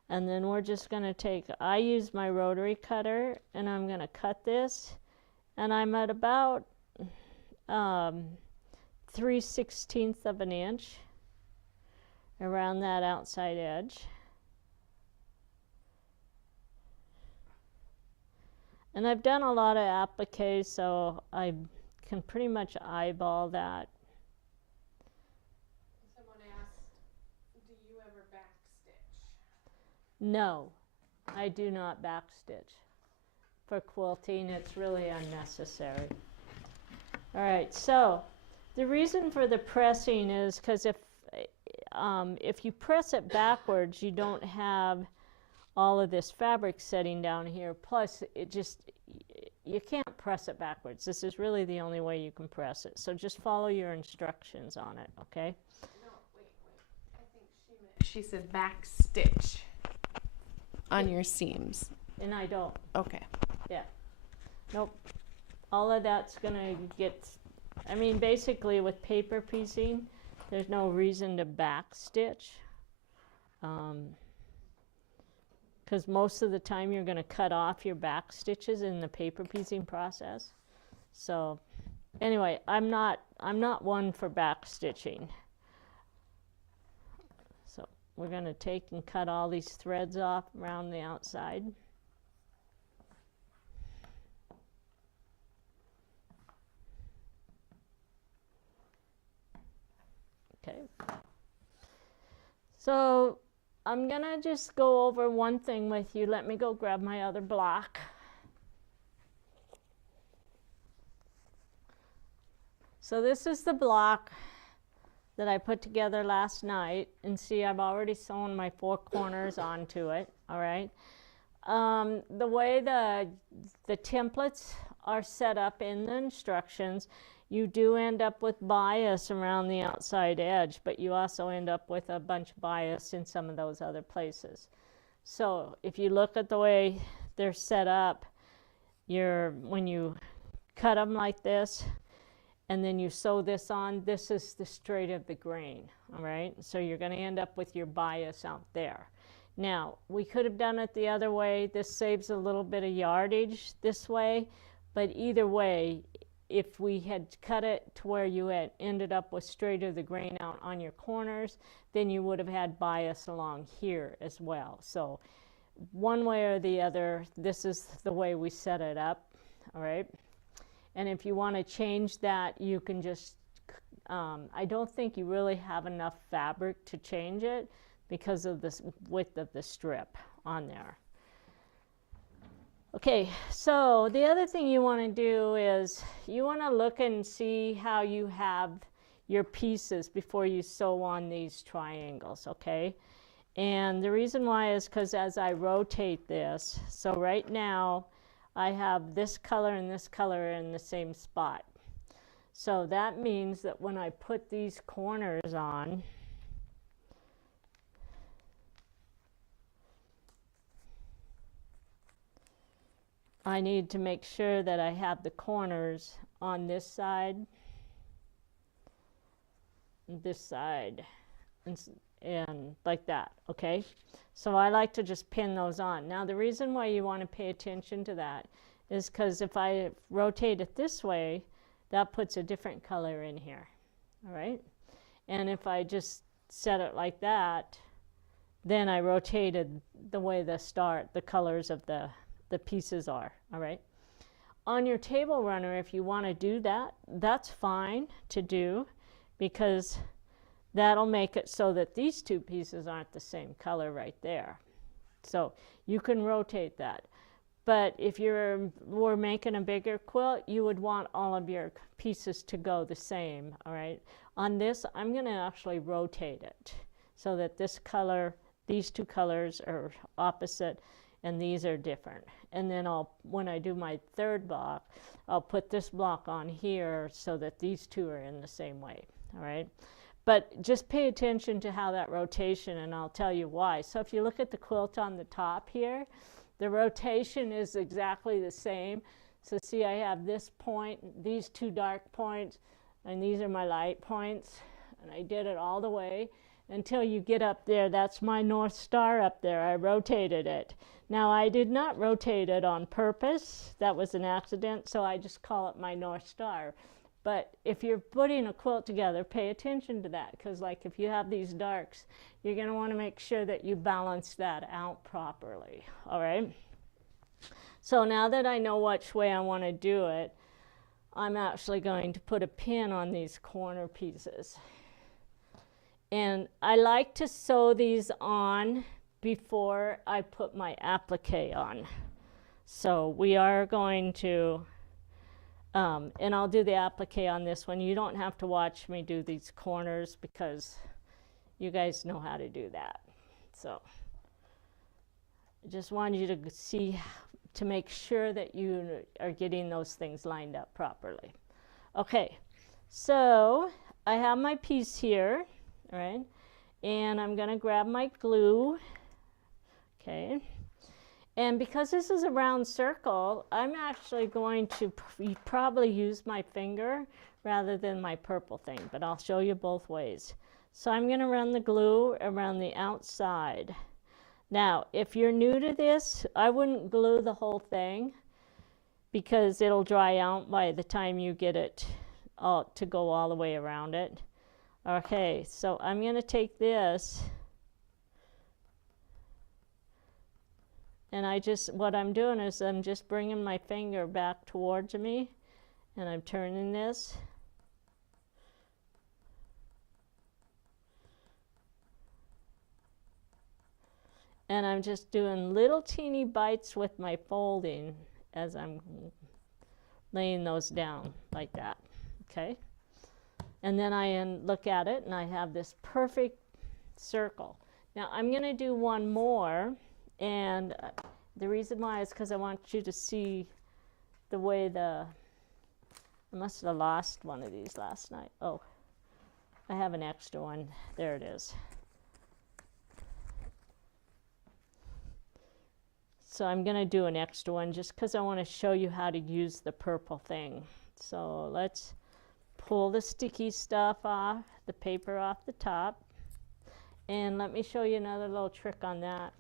And then we're just going to take, I use my rotary cutter, and I'm going to cut this, and I'm at about 3/16 of an inch around that outside edge. And I've done a lot of appliques, so I can pretty much eyeball that. Someone asked, do you ever backstitch? No, I do not backstitch. For quilting, it's really unnecessary. All right, so the reason for the pressing is because if you press it backwards, you don't have all of this fabric setting down here. Plus, you can't press it backwards. This is really the only way you can press it. So just follow your instructions on it, okay? No, wait. I think she said back stitch on your seams. And I don't. Okay. Yeah. Nope. All of that's gonna get, I mean, basically with paper piecing, there's no reason to back stitch. Because most of the time you're gonna cut off your back stitches in the paper piecing process. So anyway, I'm not one for back stitching. So we're gonna take and cut all these threads off around the outside. Okay. So I'm gonna just go over one thing with you. Let me go grab my other block. So this is the block that I put together last night, and see, I've already sewn my 4 corners onto it. All right. The way the templates are set up in the instructions, you do end up with bias around the outside edge, but you also end up with a bunch of bias in some of those other places. So if you look at the way they're set up, when you cut them like this, and then you sew this on, this is the straight of the grain, all right? So you're gonna end up with your bias out there. Now, we could have done it the other way. This saves a little bit of yardage this way, but either way, if we had cut it to where you had ended up with straight of the grain out on your corners, then you would have had bias along here as well. So one way or the other, this is the way we set it up, all right? And if you want to change that, you can just, I don't think you really have enough fabric to change it because of the width of the strip on there. Okay, so the other thing you want to do is you want to look and see how you have your pieces before you sew on these triangles, okay? And the reason why is because as I rotate this, so right now I have this color and this color in the same spot. So that means that when I put these corners on, I need to make sure that I have the corners on this side, and like that, okay? So I like to just pin those on. Now the reason why you want to pay attention to that is because if I rotate it this way, that puts a different color in here, all right? And if I just set it like that, then I rotated the way the colors of the pieces are, all right? On your table runner, if you want to do that, that's fine to do, because that'll make it so that these two pieces aren't the same color right there. So you can rotate that. But if we're making a bigger quilt, you would want all of your pieces to go the same, all right? On this, I'm going to actually rotate it so that this color, these two colors are opposite, and these are different. And then when I do my third block, I'll put this block on here so that these two are in the same way, all right? But just pay attention to how that rotation, and I'll tell you why. So if you look at the quilt on the top here, the rotation is exactly the same. So see, I have this point, these two dark points, and these are my light points. And I did it all the way until you get up there. That's my North Star up there. I rotated it. Now, I did not rotate it on purpose. That was an accident, so I just call it my North Star. But if you're putting a quilt together, pay attention to that, because like if you have these darks, you're going to want to make sure that you balance that out properly, all right? So now that I know which way I want to do it, I'm actually going to put a pin on these corner pieces. And I like to sew these on before I put my applique on. So we are going to, and I'll do the applique on this one. You don't have to watch me do these corners because you guys know how to do that. So I just wanted you to see to make sure that you are getting those things lined up properly. Okay, so I have my piece here, all right, and I'm going to grab my glue, okay, and because this is a round circle, I'm actually going to probably use my finger rather than my purple thing, but I'll show you both ways. So I'm going to run the glue around the outside. Now, if you're new to this, I wouldn't glue the whole thing because it'll dry out by the time you get it all to go all the way around it. Okay, so I'm going to take this and what I'm doing is I'm just bringing my finger back towards me and I'm turning this. And I'm just doing little teeny bites with my folding as I'm laying those down like that, okay? And then I look at it and I have this perfect circle. Now I'm going to do one more, and the reason why is because I want you to see the way I must have lost one of these last night. Oh, I have an extra one. There it is. So I'm going to do an extra one just because I want to show you how to use the purple thing. So let's pull the sticky stuff off, the paper off the top. And let me show you another little trick on that.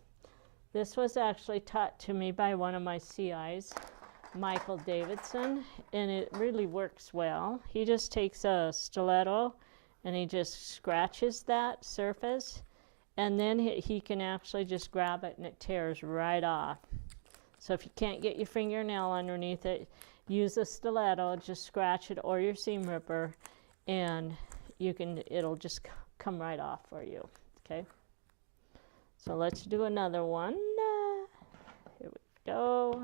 This was actually taught to me by one of my CIs, Michael Davidson, and it really works well. He just takes a stiletto and he just scratches that surface. And then he can actually just grab it and it tears right off. So if you can't get your fingernail underneath it, use a stiletto, just scratch it, or your seam ripper, and it'll just come right off for you, okay? So let's do another one. Here we go.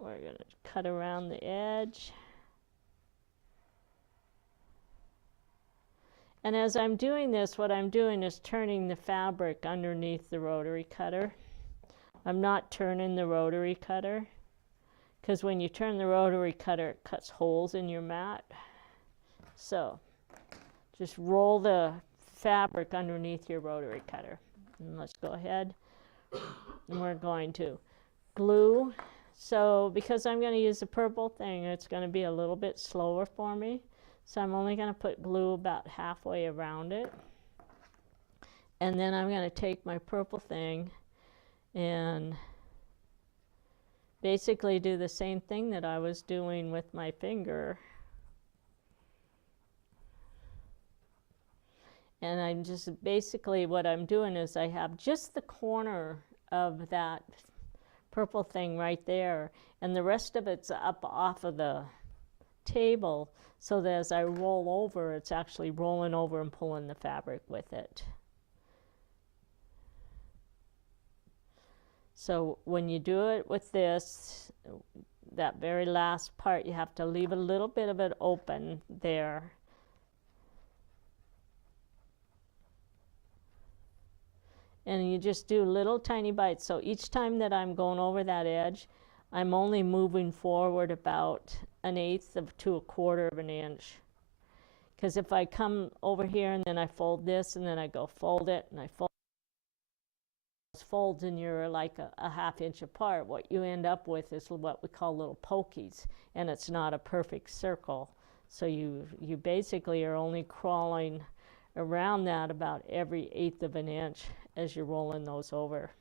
We're gonna cut around the edge. And as I'm doing this, what I'm doing is turning the fabric underneath the rotary cutter. I'm not turning the rotary cutter because when you turn the rotary cutter, it cuts holes in your mat. So just roll the fabric underneath your rotary cutter. And let's go ahead and we're going to glue. So because I'm going to use the purple thing, it's going to be a little bit slower for me. So I'm only going to put glue about halfway around it. And then I'm going to take my purple thing and basically do the same thing that I was doing with my finger. And I'm just basically what I'm doing is I have just the corner of that purple thing right there, and the rest of it's up off of the table, so that as I roll over, it's actually rolling over and pulling the fabric with it. So when you do it with this, that very last part, you have to leave a little bit of it open there. And you just do little tiny bites. So each time that I'm going over that edge, I'm only moving forward about 1/8 to 1/4 of an inch. Because if I come over here and then I fold this and then I go fold it and I fold those folds and you're like a 1/2 inch apart, what you end up with is what we call little pokies, and it's not a perfect circle. So you basically are only crawling around that about every 1/8 of an inch as you're rolling those over.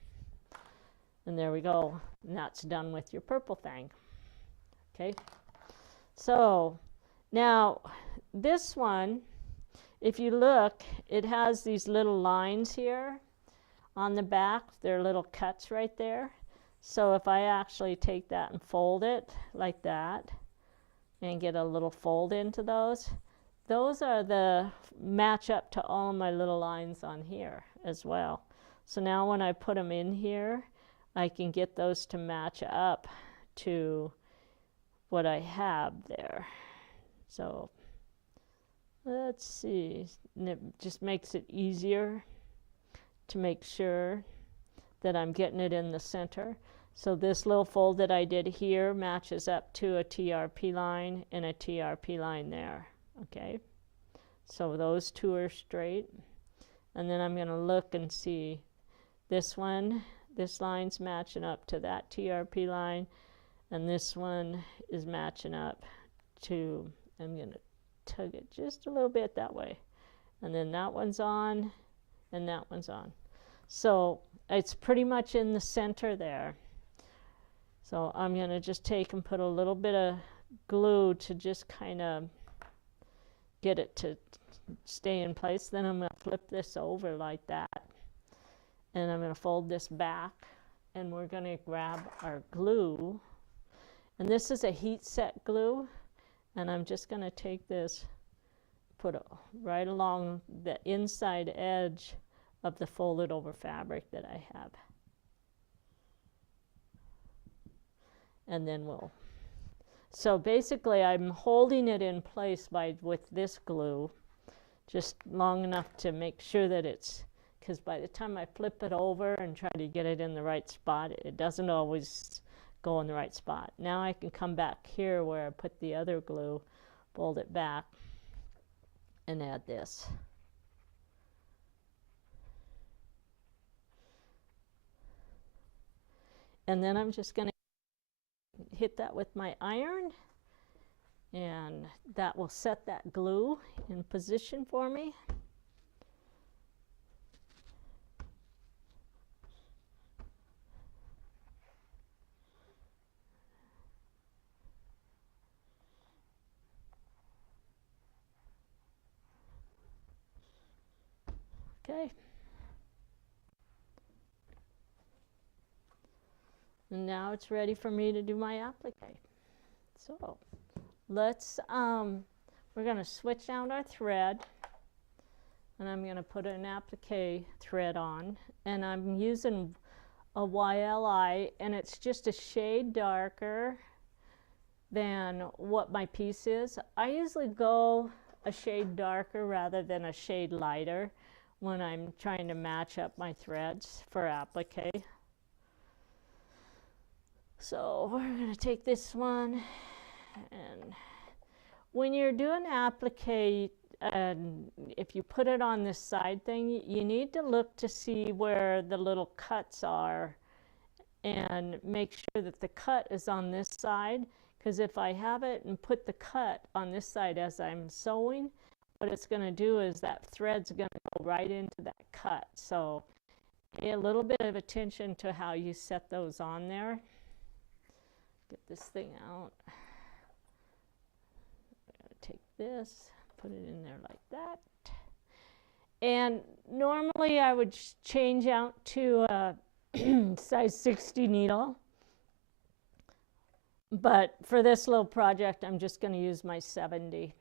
And there we go, and that's done with your purple thing. Okay, so now this one, if you look, it has these little lines here on the back. They're little cuts right there. So if I actually take that and fold it like that and get a little fold into those are the match up to all my little lines on here as well. So now when I put them in here, I can get those to match up to what I have there. So let's see, and it just makes it easier to make sure that I'm getting it in the center. So this little fold that I did here matches up to a TRP line and a TRP line there, okay? So those two are straight. And then I'm going to look and see this one, this line's matching up to that TRP line, and this one is matching up to, I'm going to tug it just a little bit that way. And then that one's on, and that one's on. So it's pretty much in the center there. So I'm going to just take and put a little bit of glue to just kind of get it to stay in place. Then I'm going to flip this over like that. And I'm going to fold this back. And we're going to grab our glue. And this is a heat set glue. And I'm just going to take this, put it right along the inside edge of the folded over fabric that I have. And then we'll, so basically I'm holding it in place with this glue, just long enough to make sure that it's, because by the time I flip it over and try to get it in the right spot, it doesn't always go in the right spot. Now I can come back here where I put the other glue, fold it back, and add this. And then I'm just going to hit that with my iron, and that will set that glue in position for me. Okay. And now it's ready for me to do my applique. So let's, we're going to switch out our thread, and I'm going to put an applique thread on, and I'm using a YLI, and it's just a shade darker than what my piece is. I usually go a shade darker rather than a shade lighter when I'm trying to match up my threads for applique. So we're going to take this one, and when you're doing applique, if you put it on this side thing, you need to look to see where the little cuts are and make sure that the cut is on this side, because if I have it and put the cut on this side as I'm sewing, what it's going to do is that thread's going to go right into that cut. So pay a little bit of attention to how you set those on there. Get this thing out. I'm going to take this, put it in there like that. And normally I would change out to a size 60 needle. But for this little project, I'm just going to use my 70.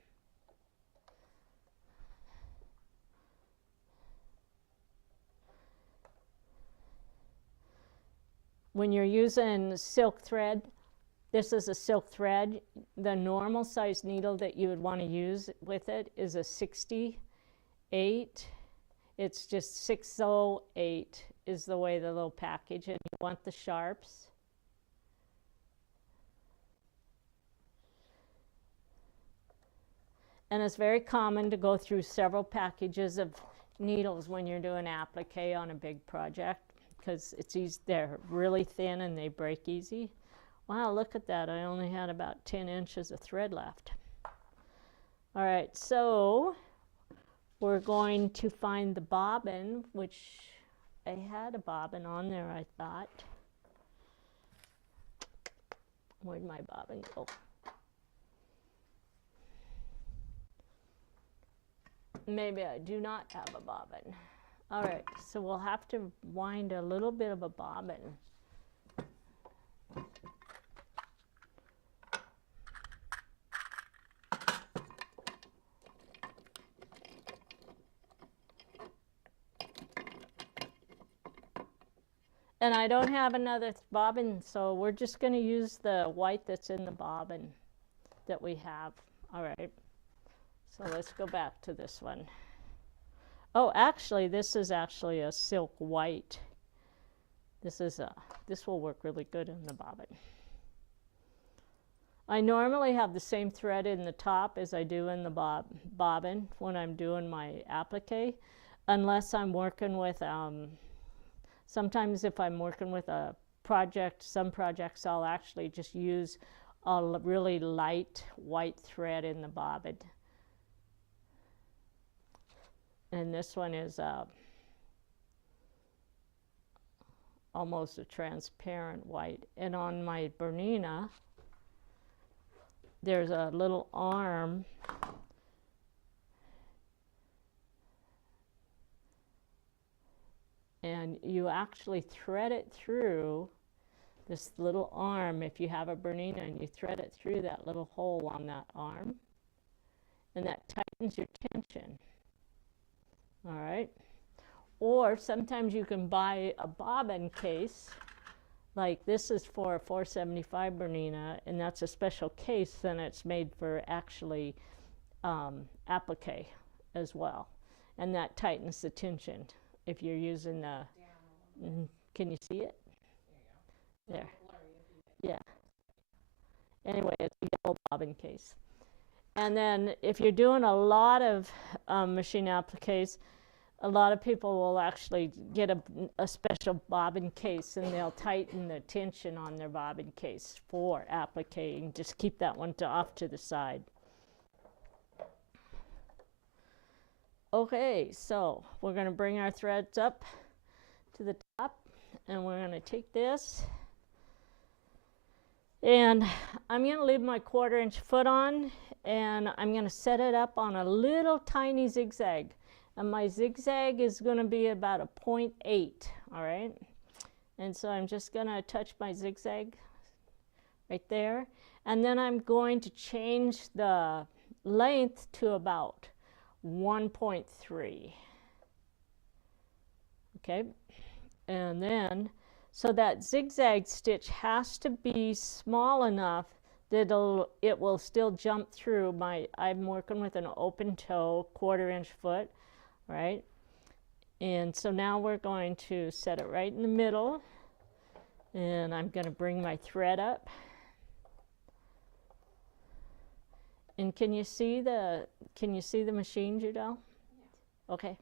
When you're using silk thread, this is a silk thread. The normal size needle that you would want to use with it is a 68. It's just 608 is the way the little package, and you want the sharps. And it's very common to go through several packages of needles when you're doing applique on a big project, because it's easy, they're really thin and they break easy. Wow, look at that. I only had about 10 inches of thread left. All right, so we're going to find the bobbin, which I had a bobbin on there, I thought. Where'd my bobbin go? Maybe I do not have a bobbin. All right, so we'll have to wind a little bit of a bobbin. And I don't have another bobbin, so we're just going to use the white that's in the bobbin that we have. All right, so let's go back to this one. Oh, actually, this is actually a silk white. This is a this will work really good in the bobbin. I normally have the same thread in the top as I do in the bobbin when I'm doing my applique, unless I'm working with, sometimes if I'm working with a project, some projects I'll actually just use a really light white thread in the bobbin. And this one is almost a transparent white. And on my Bernina, there's a little arm and you actually thread it through this little arm. If you have a Bernina and you thread it through that little hole on that arm, and that tightens your tension. All right. Or sometimes you can buy a bobbin case, like this is for a 475 Bernina, and that's a special case, and it's made for actually applique as well. And that tightens the tension if you're using the, can you see it? There. Yeah. Anyway, it's a yellow bobbin case. And then if you're doing a lot of machine appliques, a lot of people will actually get a special bobbin case, and they'll tighten the tension on their bobbin case for appliquing. Just keep that one off to the side. Okay, so we're going to bring our threads up to the top, and we're going to take this, and I'm going to leave my 1/4 inch foot on, and I'm going to set it up on a little tiny zigzag. And my zigzag is going to be about a 0.8, all right? And so I'm just going to touch my zigzag right there. And then I'm going to change the length to about 1.3. Okay? And then, so that zigzag stitch has to be small enough that it will still jump through I'm working with an open toe 1/4 inch foot. Right? And so now we're going to set it right in the middle, and I'm going to bring my thread up. And can you see the machine, Judy? Yeah. Okay.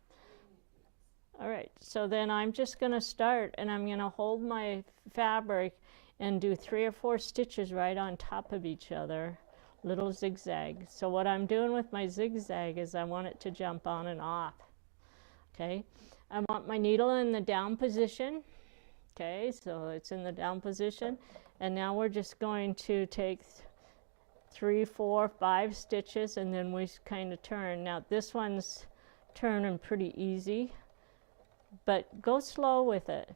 All right. So then I'm just going to start, and I'm going to hold my fabric and do 3 or 4 stitches right on top of each other, little zigzag. So what I'm doing with my zigzag is I want it to jump on and off. Okay, I want my needle in the down position. Okay, so it's in the down position, and now we're just going to take 3, 4, 5 stitches, and then we kind of turn. Now this one's turning pretty easy, but go slow with it,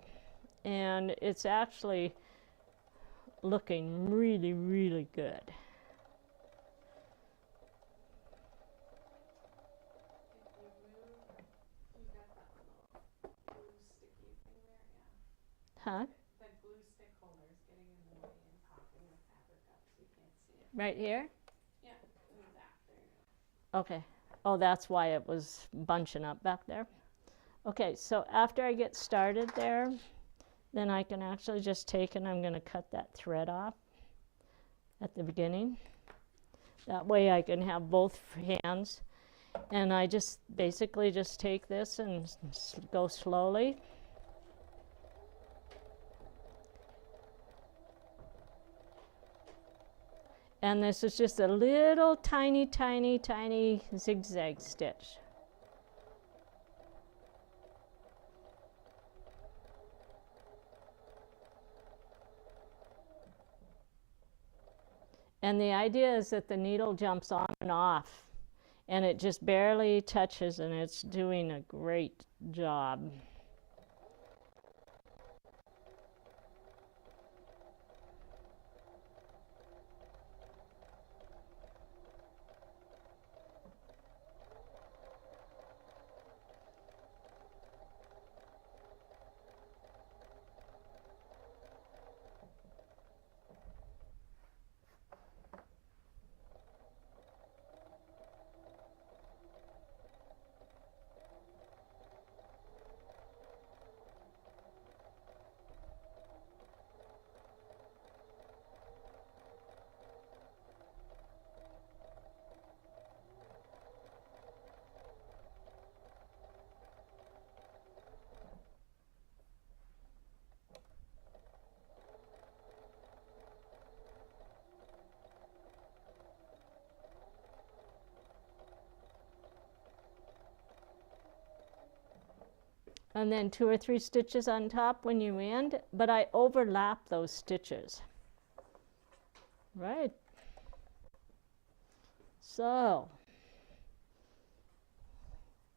and it's actually looking really, really good. Huh? That glue stick holder is getting in the way and popping the fabric up so you can't see it. Right here? Yeah, in the back. There you go. Okay. Oh, that's why it was bunching up back there. Okay, so after I get started there, then I can actually just take and I'm going to cut that thread off at the beginning. That way I can have both hands. And I just basically just take this and go slowly. And this is just a little tiny, tiny, tiny zigzag stitch. And the idea is that the needle jumps on and off, and it just barely touches, and it's doing a great job. and then 2 or 3 stitches on top when you end, but I overlap those stitches. Right. So,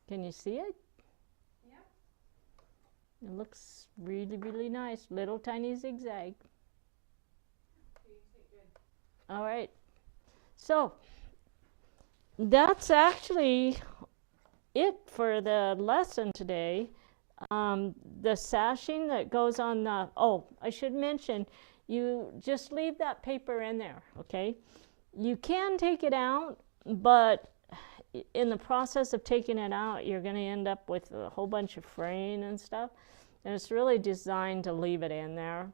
can you see it? Yep. It looks really, really nice. Little tiny zigzag. All right. So, that's actually it for the lesson today. The sashing that goes on the, oh, I should mention, you just leave that paper in there, okay? You can take it out, but in the process of taking it out, you're going to end up with a whole bunch of fraying and stuff. And it's really designed to leave it in there.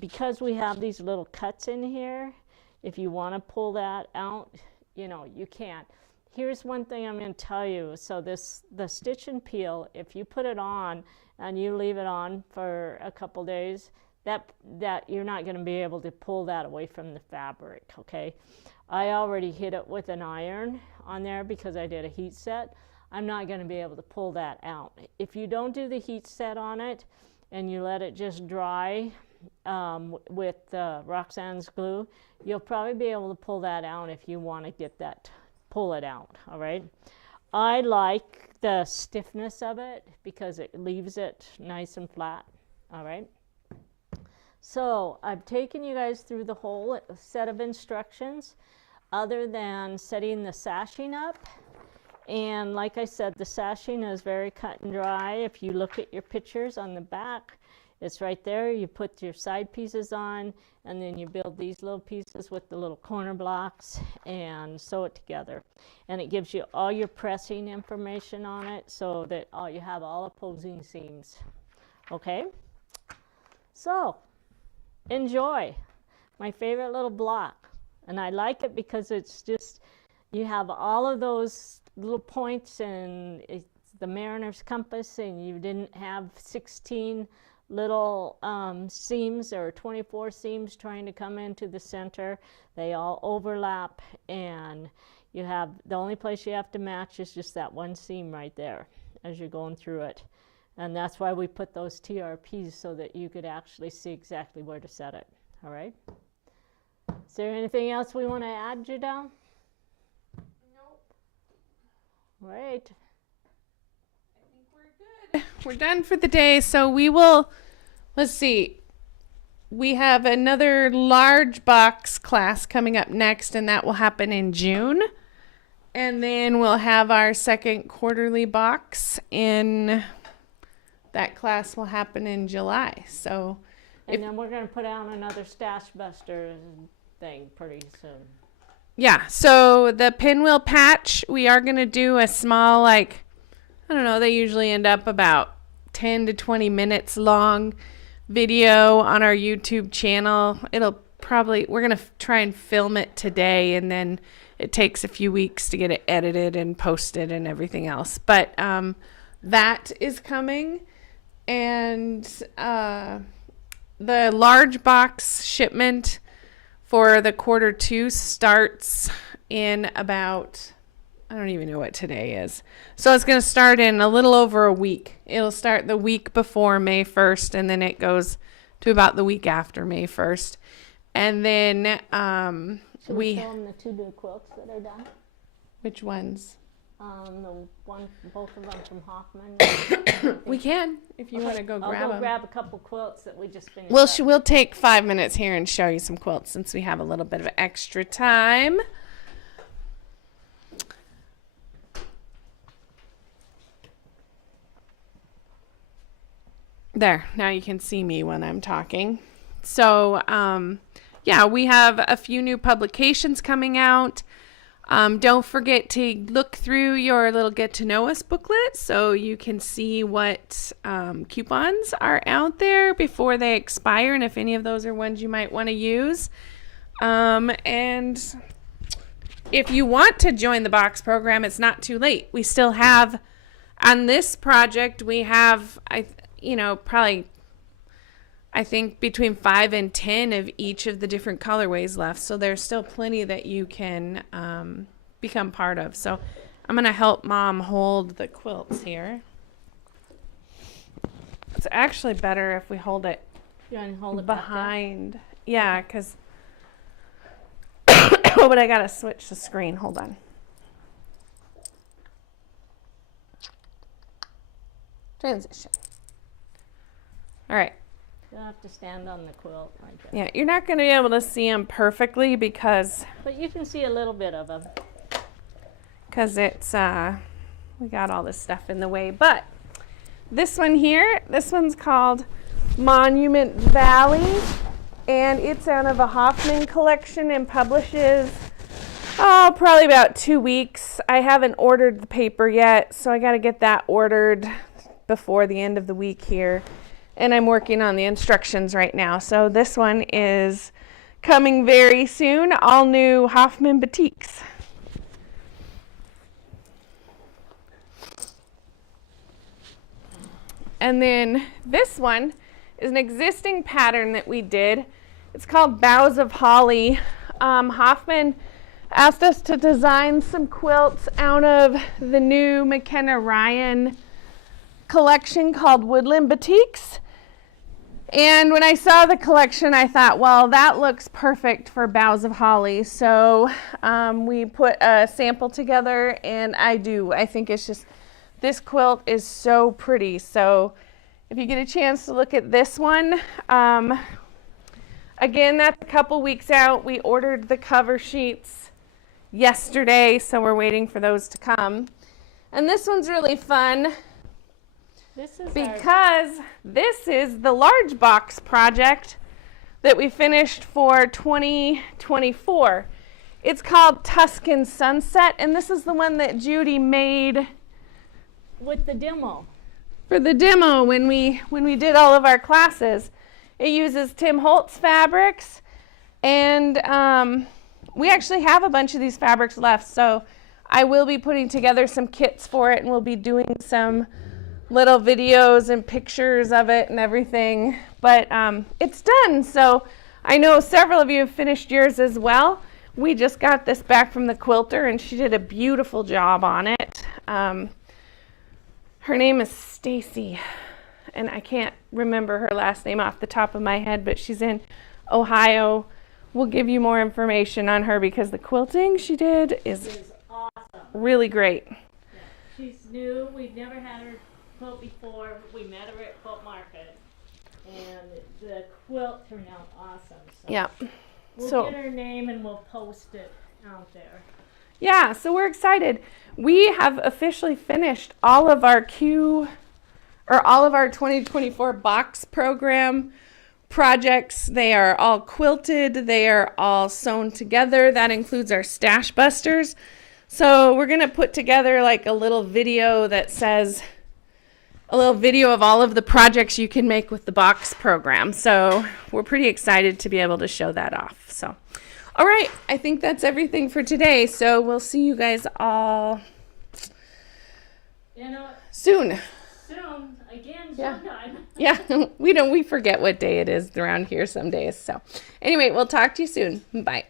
Because we have these little cuts in here, if you want to pull that out, you know, you can. Here's one thing I'm going to tell you. So the stitch and peel, if you put it on and you leave it on for a couple days, that you're not going to be able to pull that away from the fabric, okay? I already hit it with an iron on there because I did a heat set. I'm not going to be able to pull that out. If you don't do the heat set on it and you let it just dry with Roxanne's glue, you'll probably be able to pull that out if you want to get that, pull it out, all right? I like the stiffness of it because it leaves it nice and flat, all right? So I've taken you guys through the whole set of instructions other than setting the sashing up. And like I said, the sashing is very cut and dry. If you look at your pictures on the back, it's right there. You put your side pieces on, and then you build these little pieces with the little corner blocks and sew it together. And it gives you all your pressing information on it so that you have all opposing seams. Okay? So, enjoy. My favorite little block. And I like it because it's just, you have all of those little points, and it's the mariner's compass, and you didn't have 16 little seams or 24 seams trying to come into the center. They all overlap, and you have, the only place you have to match is just that one seam right there as you're going through it. And that's why we put those TRPs so that you could actually see exactly where to set it. All right? Is there anything else we want to add, Judah? Nope. Right. I think we're good. We're done for the day. So we will, let's see. We have another large box class coming up next, and that will happen in June. And then we'll have our second quarterly box in... That class will happen in July. So, and then we're going to put out another Stash Buster thing pretty soon. Yeah. So the pinwheel patch, we are going to do a small, like, I don't know, they usually end up about 10 to 20 minutes long video on our YouTube channel. It'll probably, we're going to try and film it today, and then it takes a few weeks to get it edited and posted and everything else. But that is coming. And the large box shipment for the Q2 starts in about, I don't even know what today is. So it's going to start in a little over a week. It'll start the week before May 1st, and then it goes to about the week after May 1st. And then Should we show them the 2 new quilts that are done? Which ones? Both of them from Hoffman. We can, if you want to go grab them. I'll go grab a couple quilts that we just finished. We'll take 5 minutes here and show you some quilts since we have a little bit of extra time. There, now you can see me when I'm talking. So, yeah, we have a few new publications coming out. Don't forget to look through your little Get to Know Us booklet so you can see what coupons are out there before they expire, and if any of those are ones you might want to use. And if you want to join the box program, it's not too late. We still have, on this project, we have, probably, I think, between 5 and 10 of each of the different colorways left. So there's still plenty that you can become part of. So I'm going to help Mom hold the quilts here. It's actually better if we hold it You want to hold it back there? behind. Yeah, because oh, but I gotta switch the screen. Hold on. Transition. All right. You'll have to stand on the quilt like that. Yeah, you're not going to be able to see them perfectly because But you can see a little bit of them. it's we got all this stuff in the way. But this one here, this one's called Monument Valley, and it's out of a Hoffman collection and publishes probably about 2 weeks. I haven't ordered the paper yet, so I got to get that ordered before the end of the week here. And I'm working on the instructions right now. So this one is coming very soon. All new Hoffman batiks. And then this one is an existing pattern that we did. It's called Boughs of Holly. Hoffman asked us to design some quilts out of the new McKenna Ryan collection called Woodland Batiks. And when I saw the collection, I thought, well, that looks perfect for Boughs of Holly. So we put a sample together, and I think it's just, this quilt is so pretty. So if you get a chance to look at this one, again, that's a couple weeks out. We ordered the cover sheets yesterday, so we're waiting for those to come. And this one's really fun. This is because this is the large box project that we finished for 2024. It's called Tuscan Sunset, and this is the one that Judy made with the demo. For the demo when we did all of our classes. It uses Tim Holtz fabrics, and we actually have a bunch of these fabrics left, so I will be putting together some kits for it, and we'll be doing some little videos and pictures of it and everything, but it's done. So I know several of you have finished yours as well. We just got this back from the quilter, and she did a beautiful job on it. Her name is Stacy, and I can't remember her last name off the top of my head, but she's in Ohio. We'll give you more information on her because the quilting she did is awesome. Really great. Yeah. She's new. We've never had her quilt before. We met her at Quilt Market, and the quilt turned out awesome. So Yeah. We'll get her name and we'll post it out there. Yeah, so we're excited. We have officially finished all of our 2024 box program projects. They are all quilted. They are all sewn together. That includes our stash busters. So we're going to put together like a little video that says a little video of all of the projects you can make with the box program. So we're pretty excited to be able to show that off. So, all right, I think that's everything for today. So we'll see you guys all soon. Soon, again, Yeah. sometime. Yeah, we forget what day it is around here some days. So anyway, we'll talk to you soon. Bye.